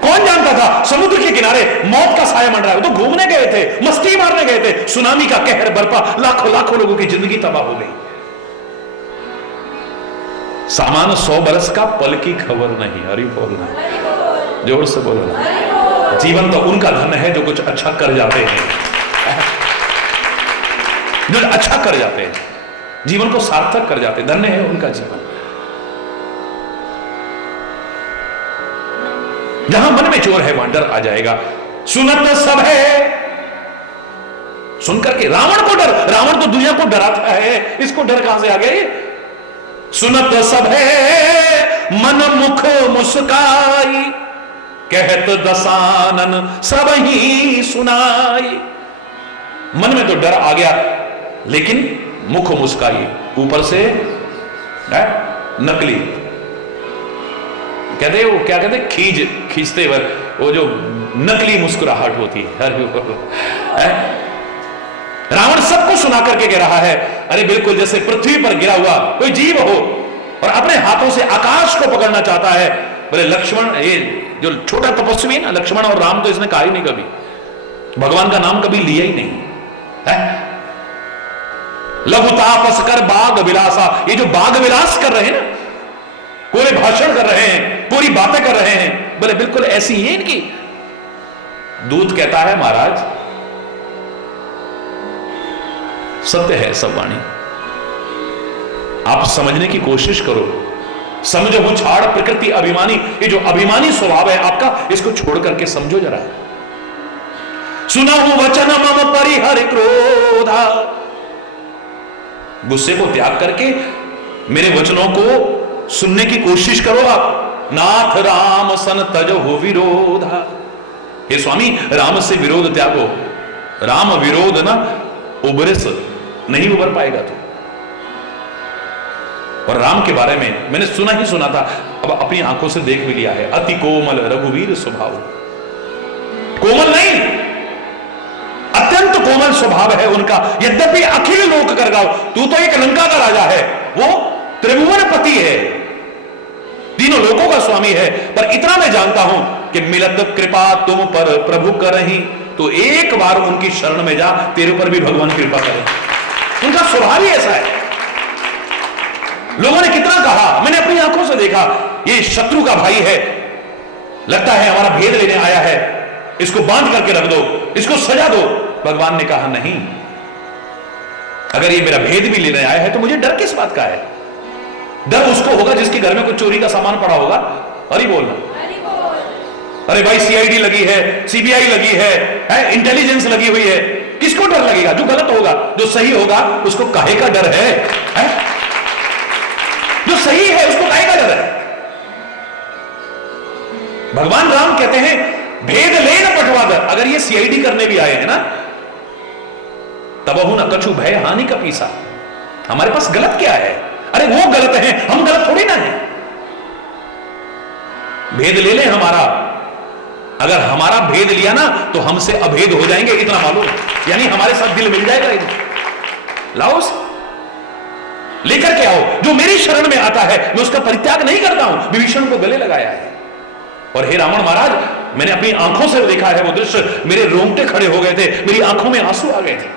कौन जानता था समुद्र के किनारे मौत का साया मंड रहा है? तो घूमने गए थे, मस्ती मारने गए थे, सुनामी का कहर बरपा, लाखों लाखों लोगों की जिंदगी तबाह हो गई। सामान 100 बरस का, पल की खबर नहीं। हरि बोलना, जोर से बोलो ना। जीवन तो उनका धन है जो कुछ अच्छा कर जाते हैं, जो अच्छा कर जाते हैं, जीवन को सार्थक कर जाते हैं, धन्य है उनका जीवन। जहां मन में चोर है वहां डर आ जाएगा। सुनत सब है, सुनकर के रावण को डर, रावण तो दुनिया को डराता है, इसको डर कहां से आ गया? सुनत सब है मन मुख मुस्काई, कहत दसानन सब ही सुनाई। मन में तो डर आ गया, लेकिन मुख मुस्काई, ऊपर से नकली कहते वो क्या कहते, खींचते वक्त वो जो नकली मुस्कुराहट होती है। रावण सबको सुना करके कह रहा है, अरे बिल्कुल जैसे पृथ्वी पर गिरा हुआ कोई जीव हो और अपने हाथों से आकाश को पकड़ना चाहता है। बोले लक्ष्मण, ये जो छोटा तपस्वी है ना लक्ष्मण और राम, तो इसने कहा ही नहीं कभी, भगवान का नाम कभी लिया ही नहीं है। लघु तापस कर बाग विलासा, ये जो बाग विलास कर रहे हैं ना, पूरे भाषण कर रहे हैं, पूरी बातें कर रहे हैं, बोले बिल्कुल ऐसी ही इनकी। दूत कहता है महाराज सत्य है सब वाणी, आप समझने की कोशिश करो। समझो छाड़ प्रकृति अभिमानी, ये जो अभिमानी स्वभाव है आपका, इसको छोड़ करके समझो जरा। सुनहु वचन मम परिहर क्रोधा, गुस्से को त्याग करके मेरे वचनों को सुनने की कोशिश करो आप। नाथ राम सन तजहु विरोधा, हे स्वामी राम से विरोध त्यागो। राम विरोध ना उबरे से नहीं उबर पाएगा तो। और राम के बारे में मैंने सुना ही सुना था, अब अपनी आंखों से देख भी लिया है। अति कोमल रघुवीर स्वभाव, कोमल नहीं अत्यंत कोमल स्वभाव है उनका। यद्यपि अखिल लोक कर गाओ, तू तो एक लंका का राजा है, वो त्रिभुवन पति है, तीनों लोकों का स्वामी है। पर इतना मैं जानता हूं कि मिलत कृपा तुम पर प्रभु करही, तो एक बार उनकी शरण में जा, तेरे पर भी भगवान कृपा करे। उनका स्वभाव ही ऐसा है। लोगों ने कितना कहा, मैंने अपनी आंखों से देखा, ये शत्रु का भाई है, लगता है हमारा भेद लेने आया है, इसको बांध करके रख दो, इसको सजा दो। भगवान ने कहा नहीं, अगर ये मेरा भेद भी लेने आया है तो मुझे डर किस बात का है? डर उसको होगा जिसके घर में कुछ चोरी का सामान पड़ा होगा। अरे बोलना, अरे भाई सीआईडी लगी है, सीबीआई लगी है, इंटेलिजेंस लगी हुई है, किसको डर लगेगा? जो गलत होगा, जो सही होगा उसको काहे का डर है? जो सही है उसको काहे का डर है? भगवान राम कहते हैं भेद ले न पटवादर। अगर ये सीआईडी करने भी आए हैं ना, तब न कछु भय हानि का पीसा। हमारे पास गलत क्या है? अरे वो गलत है, हम गलत थोड़ी ना है। भेद ले ले हमारा, अगर हमारा भेद लिया ना तो हमसे अभेद हो जाएंगे, इतना मालूम, यानी हमारे साथ दिल मिल जाएगा। लाओ लेकर के आओ, जो मेरी शरण में आता है मैं उसका परित्याग नहीं करता हूं। विभीषण को गले लगाया है। और हे रावण महाराज, मैंने अपनी आंखों से देखा है वो दृश्य, मेरे रोंगटे खड़े हो गए थे, मेरी आंखों में आंसू आ गए थे।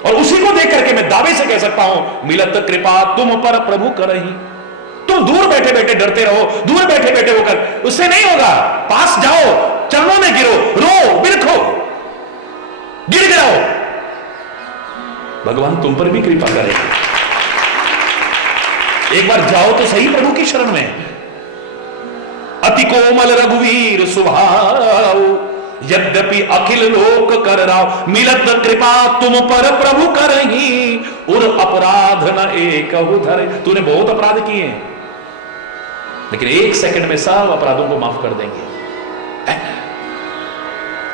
और उसी को देख करके मैं दावे से कह सकता हूं, मिलत कृपा तुम पर प्रभु करही। तुम दूर बैठे बैठे डरते रहो, दूर बैठे बैठे होकर, उससे नहीं होगा। पास जाओ, चरणों में गिरो, रो, बिरखो, गिर गिराओ, भगवान तुम पर भी कृपा करेगा। एक बार जाओ तो सही प्रभु की शरण में। अति कोमल रघुवीर स्वभाव, यद्यपि अखिल लोक कर राव। मिलत कृपा तुम पर प्रभु करही, उर अपराध न एक धरे। तूने बहुत अपराध किए हैं, लेकिन 1 सेकंड में सब अपराधों को माफ कर देंगे।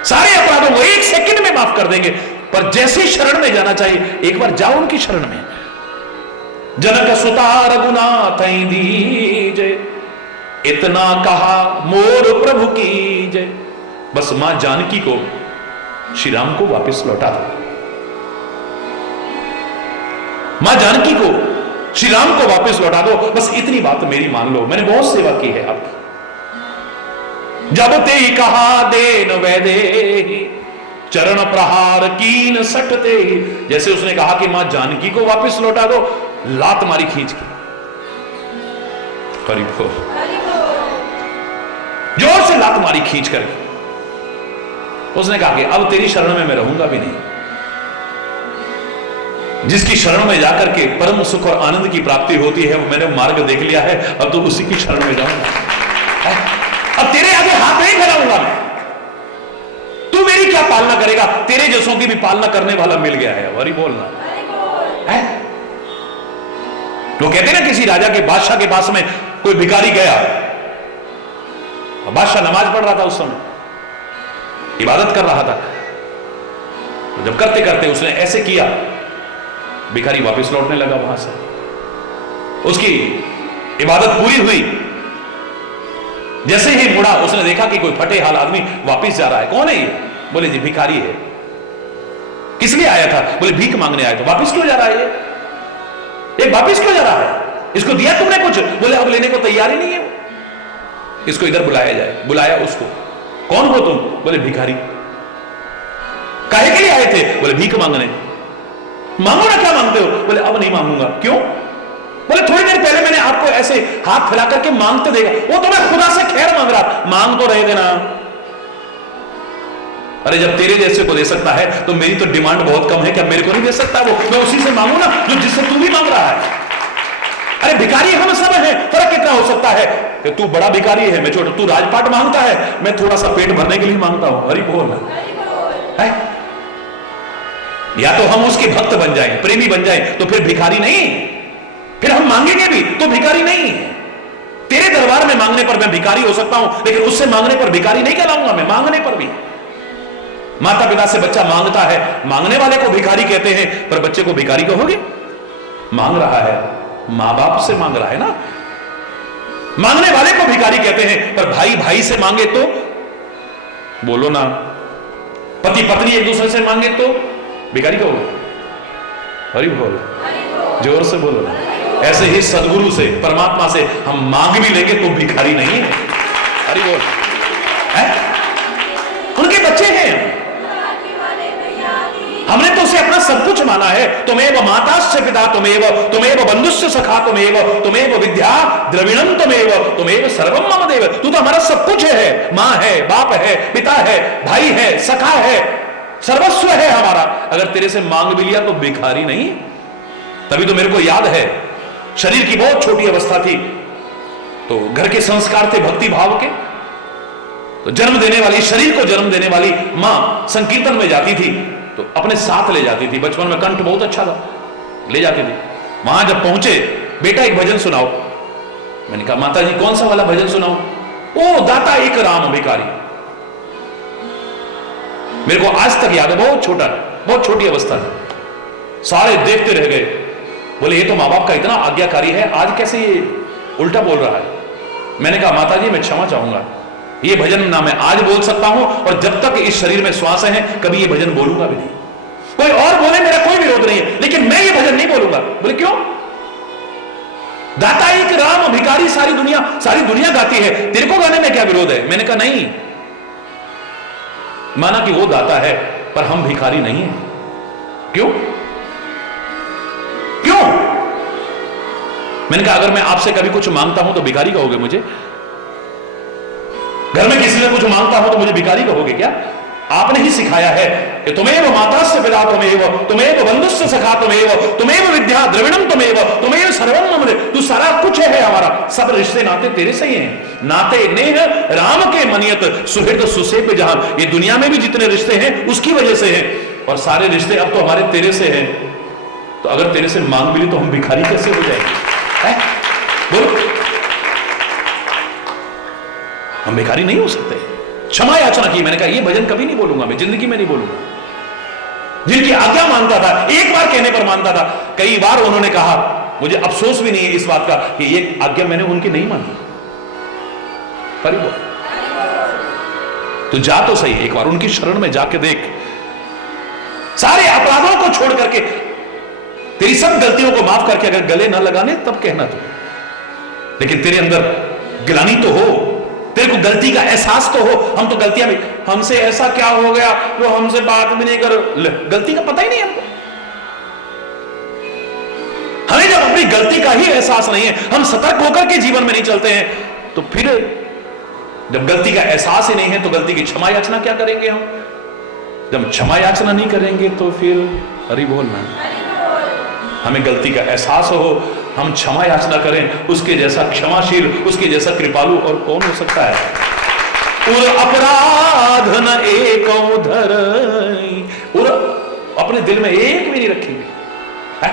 सारे अपराधों को 1 सेकंड में माफ कर देंगे। पर जैसे शरण में जाना चाहिए, एक बार जाओ उनकी शरण में। जनक सुता रघुनाथ दीजय, इतना कहा मोर प्रभु की जय। बस मां जानकी को, श्री राम को वापस लौटा दो। मां जानकी को, श्री राम को वापस लौटा दो। बस इतनी बात मेरी मान लो, मैंने बहुत सेवा की है आपकी। जब ते कहा देन वैदेही, चरण प्रहार कीन सटते ही। जैसे उसने कहा कि मां जानकी को वापस लौटा दो, लात मारी खींच के, हरिबोल, जोर से लात मारी खींच करके। उसने कहा कि अब तेरी शरण में मैं रहूंगा भी नहीं। जिसकी शरण में जाकर के परम सुख और आनंद की प्राप्ति होती है, वो मैंने मार्ग देख लिया है, अब तो उसी की शरण में जाऊंगा। अब तेरे आगे हाथ नहीं फैलाऊंगा मैं। तू मेरी क्या पालना करेगा? तेरे जैसों की भी पालना करने वाला मिल गया है। वही बोलना है। वो कहते ना, किसी राजा के, बादशाह के पास में कोई भिखारी गया, बादशाह नमाज पढ़ रहा था, उस समय इबादत कर रहा था। जब करते करते उसने ऐसे किया, भिखारी वापस लौटने लगा वहां से। उसकी इबादत पूरी हुई, जैसे ही मुड़ा उसने देखा कि कोई फटे हाल आदमी वापस जा रहा है। कौन है ये? बोले जी भिखारी है। किस लिए आया था? बोले भीख मांगने आया। तो वापस क्यों जा रहा है ये वापस क्यों जा रहा है? इसको दिया तुमने कुछ? बोले अब लेने को तैयार ही नहीं है। इसको इधर बुलाया जाए। बुलाया उसको। कौन हो तुम? बोले भिखारी। काहे के लिए आए थे? बोले भीख मांगने। मांगो ना, क्या मांगते हो? बोले अब नहीं मांगूंगा। क्यों? बोले थोड़ी देर पहले मैंने आपको ऐसे हाथ फैला करके मांगते देखा। वो तो मैं खुदा से खैर मांग रहा। मांग तो रहे थे ना। अरे जब तेरे जैसे को दे सकता है तो मेरी तो डिमांड बहुत कम है, क्या मेरे को नहीं दे सकता वो? मैं उसी से मांगू ना जो जिससे तू भी मांग रहा है। अरे भिखारी हम सब हैं, फर्क कितना हो सकता है कि तू बड़ा भिखारी है, मैं छोटा। तू राजपाट मांगता है, मैं थोड़ा सा पेट भरने के लिए मांगता हूं। हरि बोल है। या तो हम उसके भक्त बन जाएं, प्रेमी बन जाएं, तो फिर भिखारी नहीं। फिर हम मांगेंगे भी तो भिखारी नहीं। तेरे दरबार में मांगने पर मैं भिखारी हो सकता हूं, लेकिन उससे मांगने पर भिखारी नहीं कहलाऊंगा मैं। मांगने पर भी माता पिता से बच्चा मांगता है, मांगने वाले को भिखारी कहते हैं, पर बच्चे को भिखारी कहोगे? मांग रहा है, मां बाप से मांग रहा है ना। मांगने वाले को भिखारी कहते हैं, पर भाई भाई से मांगे तो बोलो ना। पति पत्नी एक दूसरे से मांगे तो भिखारी कहोगे? हरि बोलो, जोर से बोलो ना। ऐसे ही सदगुरु से, परमात्मा से हम मांग भी लेंगे तो भिखारी नहीं है। हरि बोल है। उनके बच्चे हैं, हमने तो उसे अपना सब कुछ माना है, तुमेव माताश्च पिता तुमेव बंधुश्च सखा तुमेव विद्या द्रविणम तुमेव सर्वम मम देव। तू तो हमारा सब कुछ है, मां है, बाप है, पिता है, भाई है, सखा है, सर्वस्व है हमारा। अगर तेरे से मांग भी लिया तो भिखारी नहीं। तभी तो मेरे को याद है, शरीर की बहुत छोटी अवस्था थी, तो घर के संस्कार थे भक्ति भाव के, तो जन्म देने वाली, शरीर को जन्म देने वाली मां संकीर्तन में जाती थी तो अपने साथ ले जाती थी। बचपन में कंठ बहुत अच्छा था, ले जाती थी। वहां जब पहुंचे, बेटा एक भजन सुनाओ। मैंने कहा माता जी कौन सा वाला भजन सुनाओ? ओ दाता एक राम भिखारी। मेरे को आज तक याद है, बहुत छोटा, बहुत छोटी अवस्था थी। सारे देखते रह गए, बोले ये तो मां बाप का इतना आज्ञाकारी है, आज कैसे ये उल्टा बोल रहा है। मैंने कहा माता जी मैं क्षमा चाहूंगा, ये भजन ना मैं आज बोल सकता हूं और जब तक इस शरीर में श्वास है कभी ये भजन बोलूंगा भी नहीं। कोई और बोले मेरा कोई विरोध नहीं है, लेकिन मैं ये भजन नहीं बोलूंगा। बोले क्यों? दाता एक राम भिखारी सारी दुनिया गाती है, तेरे को गाने में क्या विरोध है? मैंने कहा नहीं, माना कि वो दाता है पर हम भिखारी नहीं है। क्यों? क्यों? मैंने कहा अगर मैं आपसे कभी कुछ मांगता हूं तो भिखारी कहोगे मुझे? घर में किसी से कुछ मांगता हूं तो मुझे भिखारी कहोगे क्या? आपने ही सिखाया है कि तुमेव माताश्च पिता तुमेव बंधुश्च सखा तुमेव विद्या द्रविणम तुमेव सर्वम मम देव। तू सारा कुछ है हमारा, सब रिश्ते नाते तेरे से ही हैं। नाते नेह राम के मनियत सुहृद सुसेप जहां। ये दुनिया में भी जितने रिश्ते हैं उसकी वजह से हैं, और सारे रिश्ते अब तो हमारे तेरे से हैं। तो अगर तेरे से मांग मिली तो हम भिखारी कैसे हो जाएंगे? बोलो, हम भिखारी नहीं हो सकते। क्षमा याचना की। मैंने कहा ये भजन कभी नहीं बोलूंगा, मैं जिंदगी में नहीं बोलूंगा। जिनकी आज्ञा मानता था, एक बार कहने पर मानता था, कई बार उन्होंने कहा, मुझे अफसोस भी नहीं है इस बात का कि ये आज्ञा मैंने उनकी नहीं मानी। पर तो जा तो सही, एक बार उनकी शरण में जाके देख। सारे अपराधों को छोड़ करके, तेरी सब गलतियों को माफ करके अगर गले ना लगाने तब कहना तो, लेकिन तेरे अंदर गिलानी तो हो, तेरे को गलती का एहसास तो हो। हम तो गलतियां भी, हमसे ऐसा क्या हो गया जो हमसे बात भी नहीं कर, गलती का पता ही नहीं हमको। हमें जब अपनी गलती का ही एहसास नहीं है, हम सतर्क होकर के जीवन में नहीं चलते हैं, तो फिर जब गलती का एहसास ही नहीं है तो गलती की क्षमा याचना क्या करेंगे हम? जब क्षमा याचना नहीं करेंगे तो फिर हरि बोलना। हमें गलती का एहसास हो, हम क्षमा याचना करें, उसके जैसा क्षमाशील, उसके जैसा कृपालु और कौन हो सकता है? उर अपराध न एक उधर, और अपने दिल में एक भी नहीं रखेंगे है?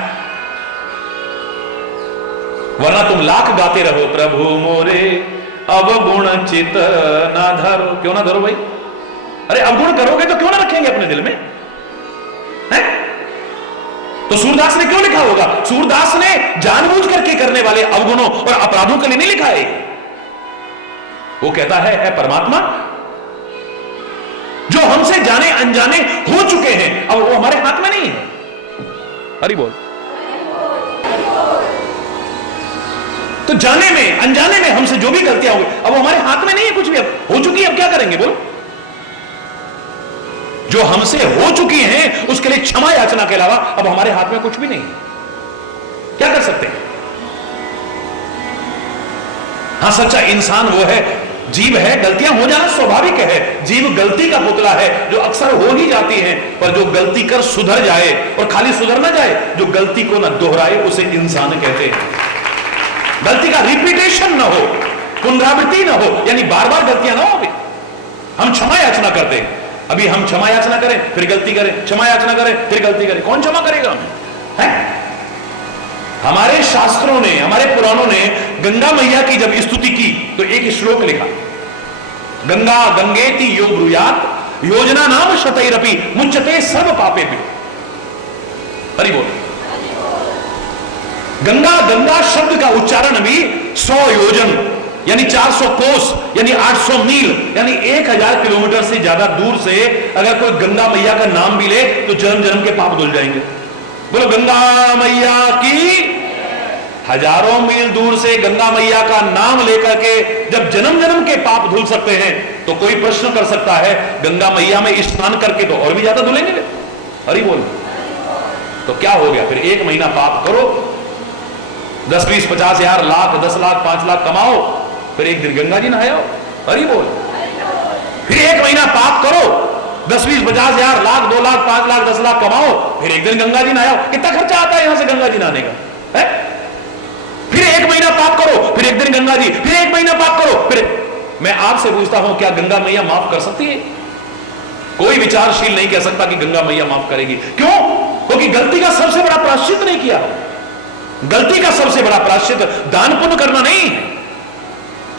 वरना तुम लाख गाते रहो प्रभु मोरे अवगुण चित ना धरो। क्यों ना धरो भाई? अरे अवगुण करोगे तो क्यों ना रखेंगे अपने दिल में है? तो सूरदास ने क्यों लिखा होगा? सूरदास ने जानबूझ करके करने वाले अवगुणों और अपराधों के लिए नहीं लिखा है। वो कहता है ऐ परमात्मा, जो हमसे जाने अनजाने हो चुके हैं अब वो हमारे हाथ में नहीं है। हरि बोल। तो जाने में अनजाने में हमसे जो भी गलतियां हुई अब वो हमारे हाथ में नहीं है कुछ भी। अब हो चुकी है, अब क्या करेंगे बोलो? जो हमसे हो चुकी हैं उसके लिए क्षमा याचना के अलावा अब हमारे हाथ में कुछ भी नहीं है। क्या कर सकते हैं? हां, सच्चा इंसान वो है, जीव है, गलतियां हो जाना स्वाभाविक है। जीव गलती का पुतला है जो अक्सर हो ही जाती है, पर जो गलती कर सुधर जाए, और खाली सुधर ना जाए, जो गलती को ना दोहराए उसे इंसान कहते हैं। गलती का रिपीटेशन ना हो, पुनरावृत्ति ना हो, यानी बार बार गलतियां ना हो। हम क्षमा याचना करते हैं, अभी हम क्षमा याचना करें फिर गलती करें, क्षमा याचना करें फिर गलती करें, कौन क्षमा करेगा हमें? है? हमारे शास्त्रों ने, हमारे पुराणों ने गंगा मैया की जब स्तुति की तो एक श्लोक लिखा, गंगा गंगेति यो ब्रूयात योजना नाम शतैरपि मुच्यते सर्व पापे भी। हरि बोल। गंगा, गंगा शब्द का उच्चारण भी 100 योजन यानी 400 कोस यानी 800 मील यानी 1000 किलोमीटर से ज्यादा दूर से अगर कोई गंगा मैया का नाम भी ले तो जन्म जन्म के पाप धुल जाएंगे। बोलो गंगा मैया की। हजारों मील दूर से गंगा मैया का नाम लेकर के जब जन्म जन्म के पाप धुल सकते हैं तो कोई प्रश्न कर सकता है गंगा मैया में स्नान करके तो और भी ज्यादा धुलेंगे। हरि बोल। तो क्या हो गया? फिर 1 महीना पाप करो, 10, 20, 50 हजार, लाख, 10 लाख, 5 लाख कमाओ, फिर एक दिन गंगा जी नहाओ। हरि बोल। फिर 1 महीना पाप करो, 10, 20, 50 हजार, लाख, 2 लाख, 5 लाख, 10 लाख कमाओ, फिर एक दिन गंगा जी नहाओ। कितना खर्चा आता है यहां से गंगा जी नहाने का है? फिर 1 महीना पाप करो, फिर एक दिन गंगा जी, फिर 1 महीना पाप करो, फिर मैं आपसे पूछता हूं, क्या गंगा मैया माफ कर सकती है? कोई विचारशील नहीं कह सकता कि गंगा मैया माफ करेगी। क्यों? क्योंकि गलती का सबसे बड़ा प्रायश्चित नहीं किया। गलती का सबसे बड़ा प्रायश्चित दान पुण्य करना नहीं है,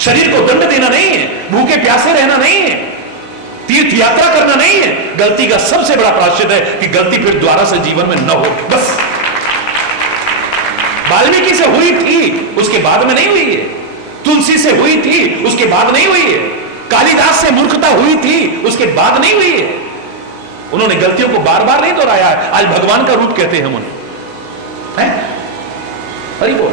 शरीर को दंड देना नहीं है, भूखे प्यासे रहना नहीं है, तीर्थ यात्रा करना नहीं है। गलती का सबसे बड़ा प्रायश्चित है कि गलती फिर दोबारा से जीवन में न हो। बस वाल्मीकि से हुई थी, उसके बाद में नहीं हुई है। तुलसी से हुई थी, उसके बाद नहीं हुई है। कालिदास से मूर्खता हुई थी, उसके बाद नहीं हुई है। उन्होंने गलतियों को बार बार नहीं दोहराया है। आज भगवान का रूप कहते हैं हम उन्हें। हरि बोल।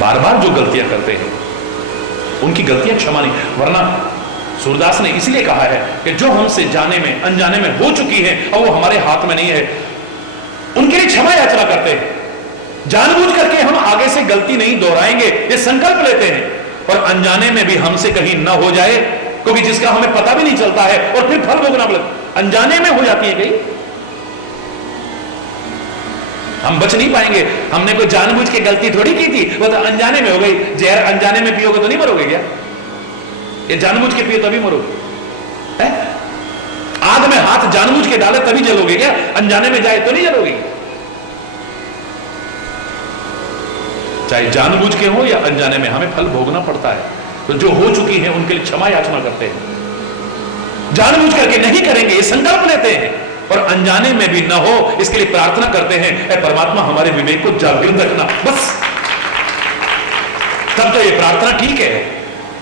बार बार जो गलतियां करते हैं उनकी गलतियां क्षमा नहीं, वरना सूरदास ने इसलिए कहा है कि जो हमसे जाने में अनजाने में हो चुकी है और वो हमारे हाथ में नहीं है, उनके लिए क्षमा याचना करते हैं। जानबूझ करके हम आगे से गलती नहीं दोहराएंगे, ये संकल्प लेते हैं। और अनजाने में भी हमसे कहीं ना हो जाए, क्योंकि जिसका हमें पता भी नहीं चलता है और फिर फल भोगना पड़ता, अनजाने में हो जाती है कहीं, हम बच नहीं पाएंगे। हमने कोई जानबूझ के गलती थोड़ी की थी, वो तो अनजाने में हो गई। जहर अनजाने में पियोगे तो नहीं मरोगे क्या? ये जानबूझ के पियो तभी मरोगे। आग में हाथ जानबूझ के डाले तभी जलोगे क्या? अनजाने में जाए तो नहीं जलोगे। चाहे जानबूझ के हो या अनजाने में, हमें फल भोगना पड़ता है। तो जो हो चुकी है उनके लिए क्षमा याचना करते हैं। जानबूझ करके नहीं करेंगे ये संकल्प लेते हैं, और अनजाने में भी ना हो इसके लिए प्रार्थना करते हैं, ऐ परमात्मा हमारे विवेक को जागृत रखना। बस तब तो ये प्रार्थना ठीक है,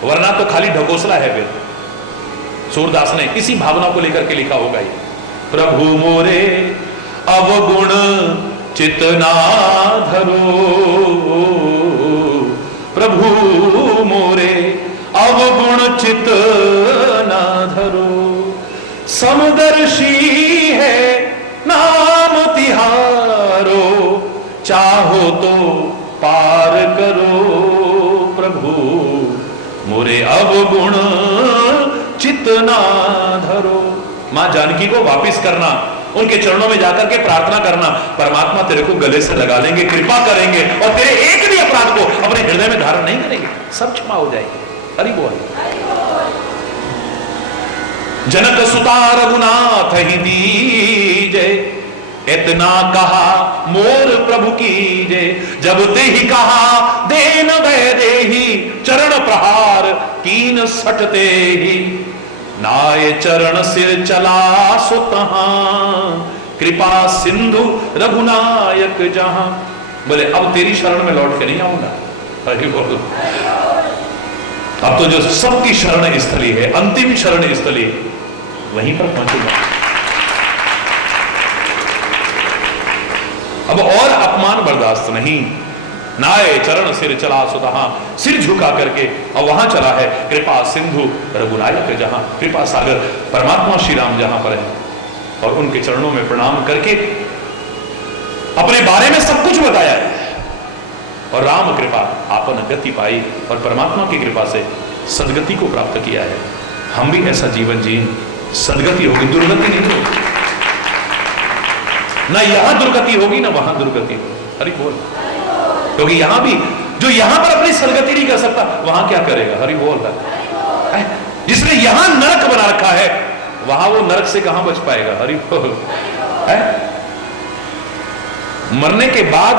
वरना तो खाली ढकोसला है। फिर सूरदास ने इसी भावना को लेकर के लिखा होगा ये, प्रभु मोरे अवगुण चित ना धरो, प्रभु मोरे अवगुण चित ना धरो, समदर्शी है नाम तिहारो, चाहो तो पार करो, प्रभु मोरे अवगुण चित ना धरो। मां जानकी को वापिस करना, उनके चरणों में जाकर के प्रार्थना करना, परमात्मा तेरे को गले से लगा लेंगे, कृपा करेंगे और तेरे एक भी अपराध को अपने हृदय में धारण नहीं करेंगे, सब क्षमा हो जाएगी। हरि बोल। जनक सुता रघुनाथ ही दीजे, इतना कहा मोर प्रभु कीजे, जब ते ही कहा देन वह देही, चरण प्रहार कीन सटते ही, नाय चरण सिर चला सो तहां, कृपा सिंधु रघुनायक जहां। बोले अब तेरी शरण में लौट के नहीं आऊंगा। हरि बोल। अब तो जो सबकी शरण स्थली है, अंतिम शरण स्थली, वहीं पर पहुंचूंगा। अब और अपमान बर्दाश्त नहीं। नाये चरण सिर चला सुतहा, सिर झुका करके और वहां चला है कृपा सिंधु रघुनायक जहां, कृपा सागर परमात्मा श्री राम जहां पर है, और उनके चरणों में प्रणाम करके अपने बारे में सब कुछ बताया है, और राम कृपा आपन गति पाई, और परमात्मा की कृपा से सदगति को प्राप्त किया है। हम भी ऐसा जीवन जिए, सदगति होगी, दुर्गति नहीं होगी। ना यहां दुर्गति होगी ना वहां दुर्गति होगी। हरि बोल। क्योंकि यहां भी जो यहां पर अपनी सदगति नहीं कर सकता, वहां क्या करेगा? हरि बोल। जिसने यहां नरक बना रखा है, वहां वो नरक से कहां बच पाएगा? हरि बोल। मरने के बाद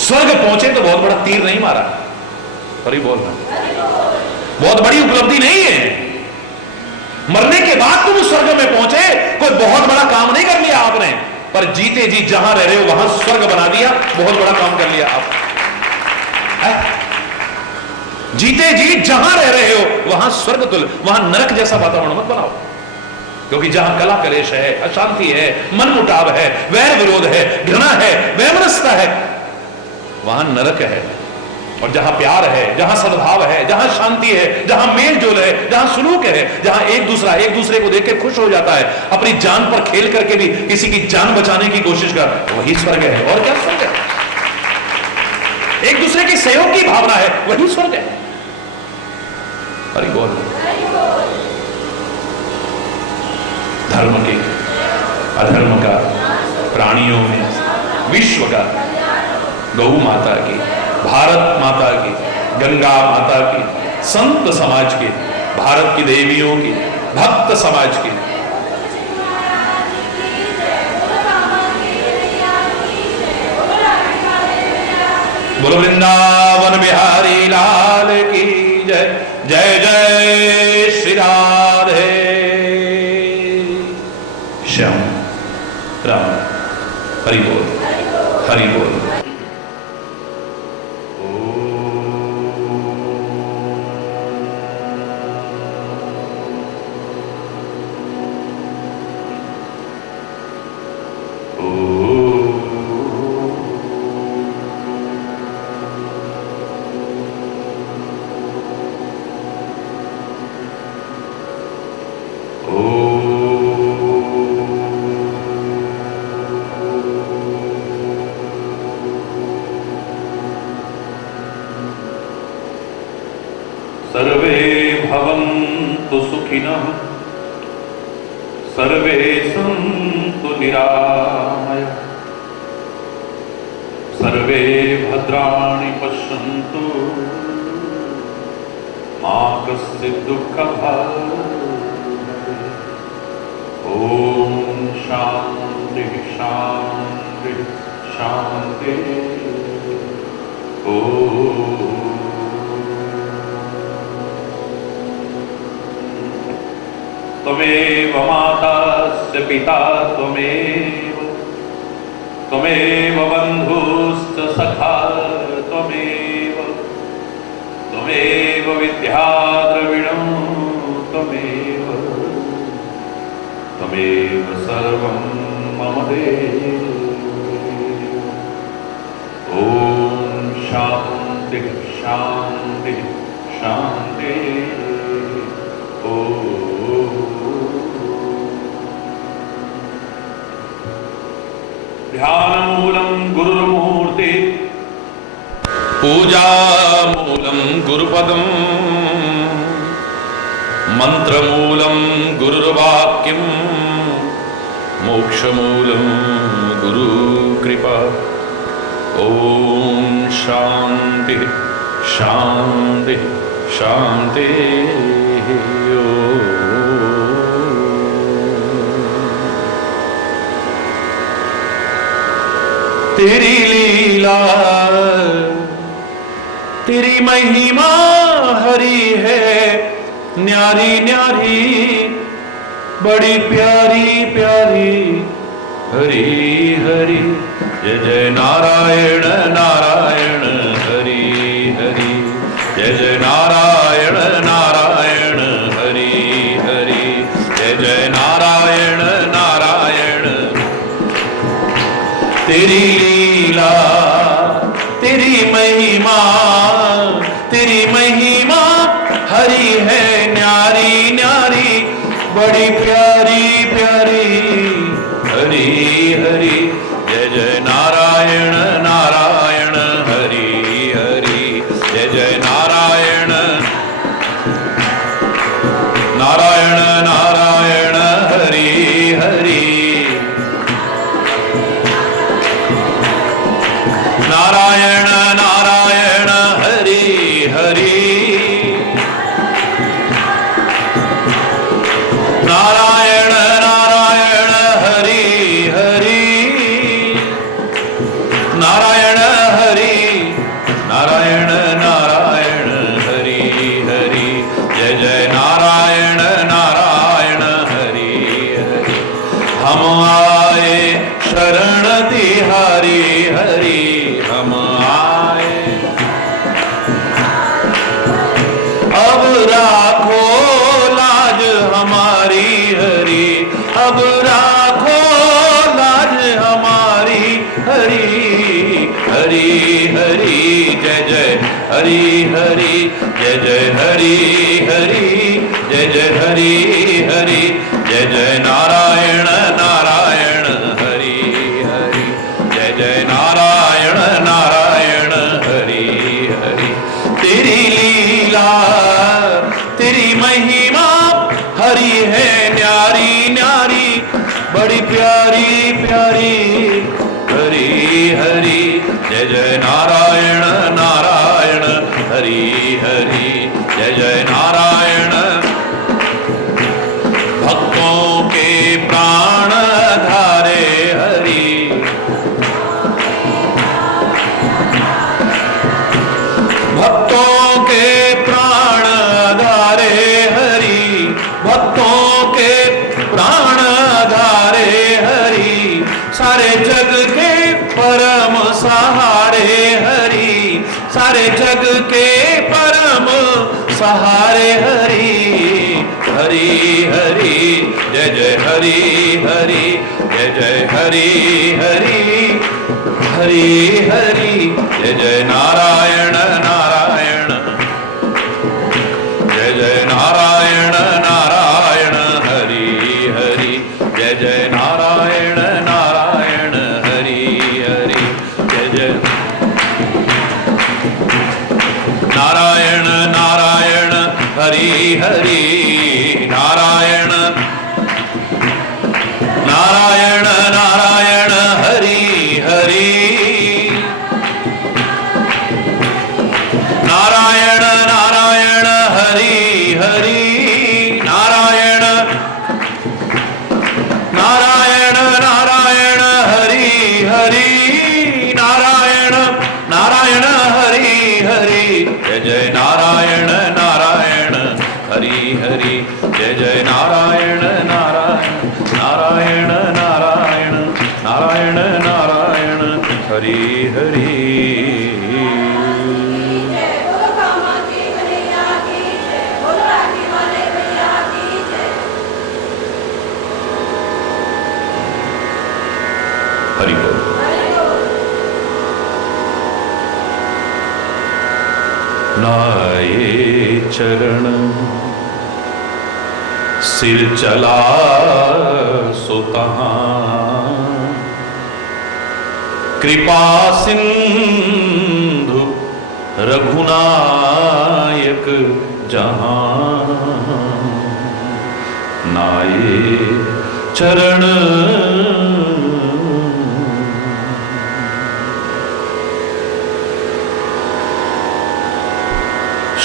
स्वर्ग पहुंचे तो बहुत बड़ा तीर नहीं मारा। हरि बोल। बहुत बड़ी उपलब्धि नहीं है। मरने के बाद तुम स्वर्ग में पहुंचे, कोई बहुत बड़ा काम नहीं कर लिया आपने, पर जीते जी जहां रह रहे हो वहां स्वर्ग बना दिया, बहुत बड़ा काम कर लिया आप। जीते जी जहां रह रहे हो वहां स्वर्ग तुल्य, वहां नरक जैसा वातावरण मत बनाओ। क्योंकि जहां कला कलेश है, अशांति है, मन मुटाव है, वैर विरोध है, घृणा है, वैमनस्यता है, वहां नरक है। और जहां प्यार है, जहां सद्भाव है, जहां शांति है, जहां मेल जोल है, जहां सुलूक है, जहां एक दूसरे को देख के खुश हो जाता है, अपनी जान पर खेल करके भी किसी की जान बचाने की कोशिश कर, वही स्वर्ग है। और क्या स्वर्ग है? एक दूसरे की सहयोग की भावना है, वही स्वर्ग है। हरि बोल। धर्म के अधर्म का, प्राणियों में, विश्व का, गौ माता की, भारत माता की, गंगा माता की, संत समाज की, भारत की देवियों की, भक्त समाज की, बोलो वृंदावन बिहारी लाल की जय। जय जय श्री राधे श्याम राम। हरि बोल, हरि बोल। सर्वे भवन्तु सुखिनः, सर्वे सन्तु निरामयाः, सर्वे भद्राणि पश्यन्तु, मा कश्चित् दुःखभाग् भवेत्। ॐ शान्ति शान्ति शान्ति। त्वमेव माताश्च पिता त्वमेव, त्वमेव बन्धुश्च सखा त्वमेव, त्वमेव विद्या द्रविणं त्वमेव, त्वमेव सर्वं मम देव। ॐ शान्ति शान्ति शान्ति। ध्यानमूलं गुरुर्मूर्ति, पूजामूलं गुरुपदं, मंत्रमूलं गुरुर्वाक्यं, मोक्षमूलं गुरुकृपा। ॐ शान्ति शान्ति शान्ति। तेरी लीला तेरी महिमा हरी है, न्यारी न्यारी बड़ी प्यारी प्यारी। हरि हरि जय जय नारायण नारायण हरि हरि। जय जय नारायण नारायण हरि हरि। जय जय नारायण नारायण। तेरी लीला तेरी महिमा हरी है, न्यारी न्यारी बड़ी प्यारी प्यारी। हरि हरि जय जय नारायण नारायण हरि हरि। जय जय नारायण नारायण नारायण हरि हरि। नारायण नारायण हरि हरि। नारायण नारायण हरि हरि। नारायण हरि नारायण नारायण हरि हरि। जय जय नारायण नारायण हरि हरि। हम आए शरण तिहारी हरि, हम आए अब राखो लाज हमारी हरि। अब राखो लाज हमारी हरि हरि हरि। जय जय हरि हरि, जय जय हरि हरि, जय जय हरि हरि, जय जय नारायण नारायण हरि हरि, जय जय नारायण नारायण हरि हरि। तेरी लीला तेरी महिमा हरि है न्यारी न्यारी, बड़ी प्यारी प्यारी हरि हरि, जय जय नारायण नारायण हरि हरि, जय जय नारायण। भक्तों के प्राण धारे हरि, भक्तों के प्राण धारे हरि, भक्तों के प्राण धारे हरि, सारे जग के परम सहारे हरि, सारे जग के परम सहारे हरि हरि हरि, जय जय हरि हरि, जय जय हरि हरि हरि हरि, जय जय नारायण नारायण, जय जय नारायण नारायण हरि हरि, जय जय नारायण नारायण हरि हरि, जय जय नारायण नारायण हरि हरि, नारायण नारायण नारायण हरि हरि, नारायण नारायण हरि हरि, नारायण नारायण नारायण हरि हरि, नारायण नारायण हरि हरि, जय जय नारायण नारायण हरि हरि, जय जय नारायण नारायण नारायण नारायण नारायण नारायण हरि हरि। हरि बोल। नाये चरण सिर चला सो तहां, कृपा सिंधु रघुनायक जहां, नाये चरण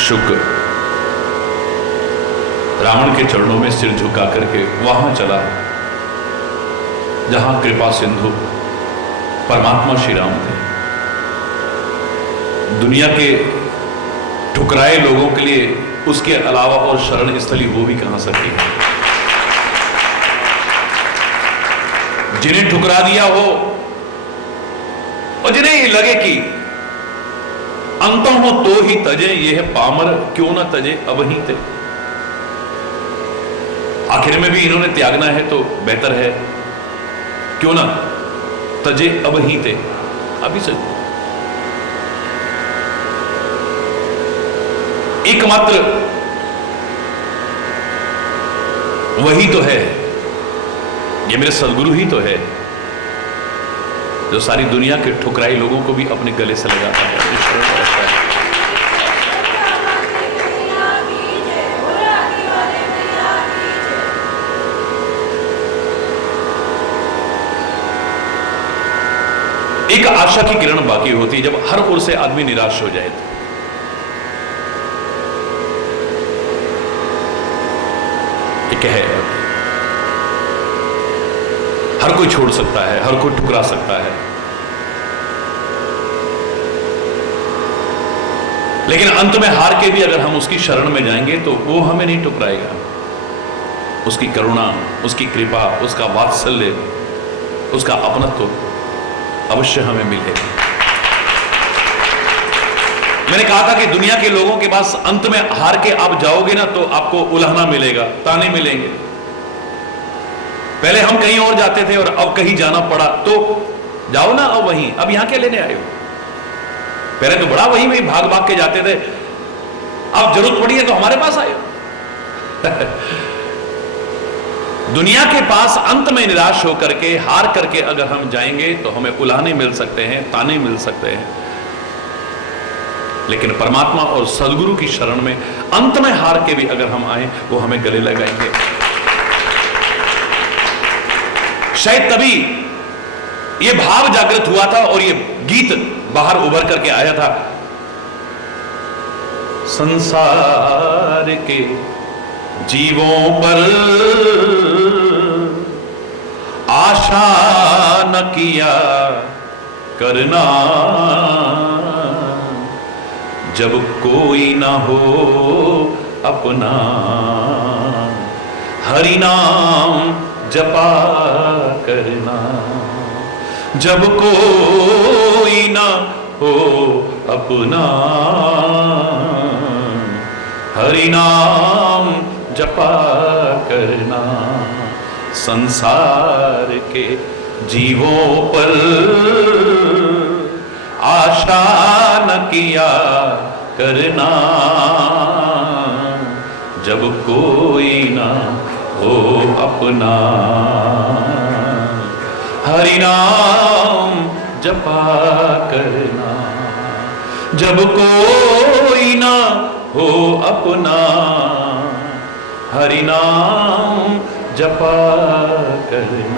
शुक्र रावण के चरणों में सिर झुका करके वहां चला जहां कृपा सिंधु परमात्मा श्री राम थे। दुनिया के ठुकराए लोगों के लिए उसके अलावा और शरण स्थली वो भी कहां सकती है। जिन्हें ठुकरा दिया हो और जिन्हें ये लगे कि अंतों हो तो ही तजे, यह पामर क्यों ना तजे अब ही ते। आखिर में भी इन्होंने त्यागना है तो बेहतर है क्यों ना तजे अब ही ते, अभी से। एकमात्र वही तो है, ये मेरे सदगुरु ही तो है जो सारी दुनिया के ठुकराई लोगों को भी अपने गले से लगाता है। एक आशा की किरण बाकी होती है जब हर ओर से आदमी निराश हो जाए तो। एक है, हर कोई छोड़ सकता है, हर कोई ठुकरा सकता है, लेकिन अंत में हार के भी अगर हम उसकी शरण में जाएंगे तो वो हमें नहीं ठुकराएगा। उसकी करुणा, उसकी कृपा, उसका वात्सल्य, उसका अपनत्व अवश्य हमें मिलेगा। मैंने कहा था कि दुनिया के लोगों के पास अंत में हार के आप जाओगे ना तो आपको उल्हाना मिलेगा, ताने मिलेंगे। पहले हम कहीं और जाते थे और अब कहीं जाना पड़ा, तो जाओ ना अब वहीं, अब यहां क्या लेने आए हो। पहले तो बड़ा वही वही भाग भाग के जाते थे, अब जरूरत पड़ी है तो हमारे पास आए। दुनिया के पास अंत में निराश होकर के, हार करके अगर हम जाएंगे तो हमें उलाहने मिल सकते हैं, ताने मिल सकते हैं, लेकिन परमात्मा और सदगुरु की शरण में अंत में हार के भी अगर हम आए, वो हमें गले लगाएंगे। शायद तभी ये भाव जागृत हुआ था और ये गीत बाहर उभर करके आया था। संसार के जीवों पर आशा न किया करना, जब कोई ना हो अपना, हरि नाम जपा करना। जब कोई ना हो अपना, हरि नाम जपा करना। संसार के जीवों पर आशा न किया करना, जब कोई ना हो अपना, हरि नाम जपा करना। जब कोई ना हो अपना, हरि नाम जपा करना।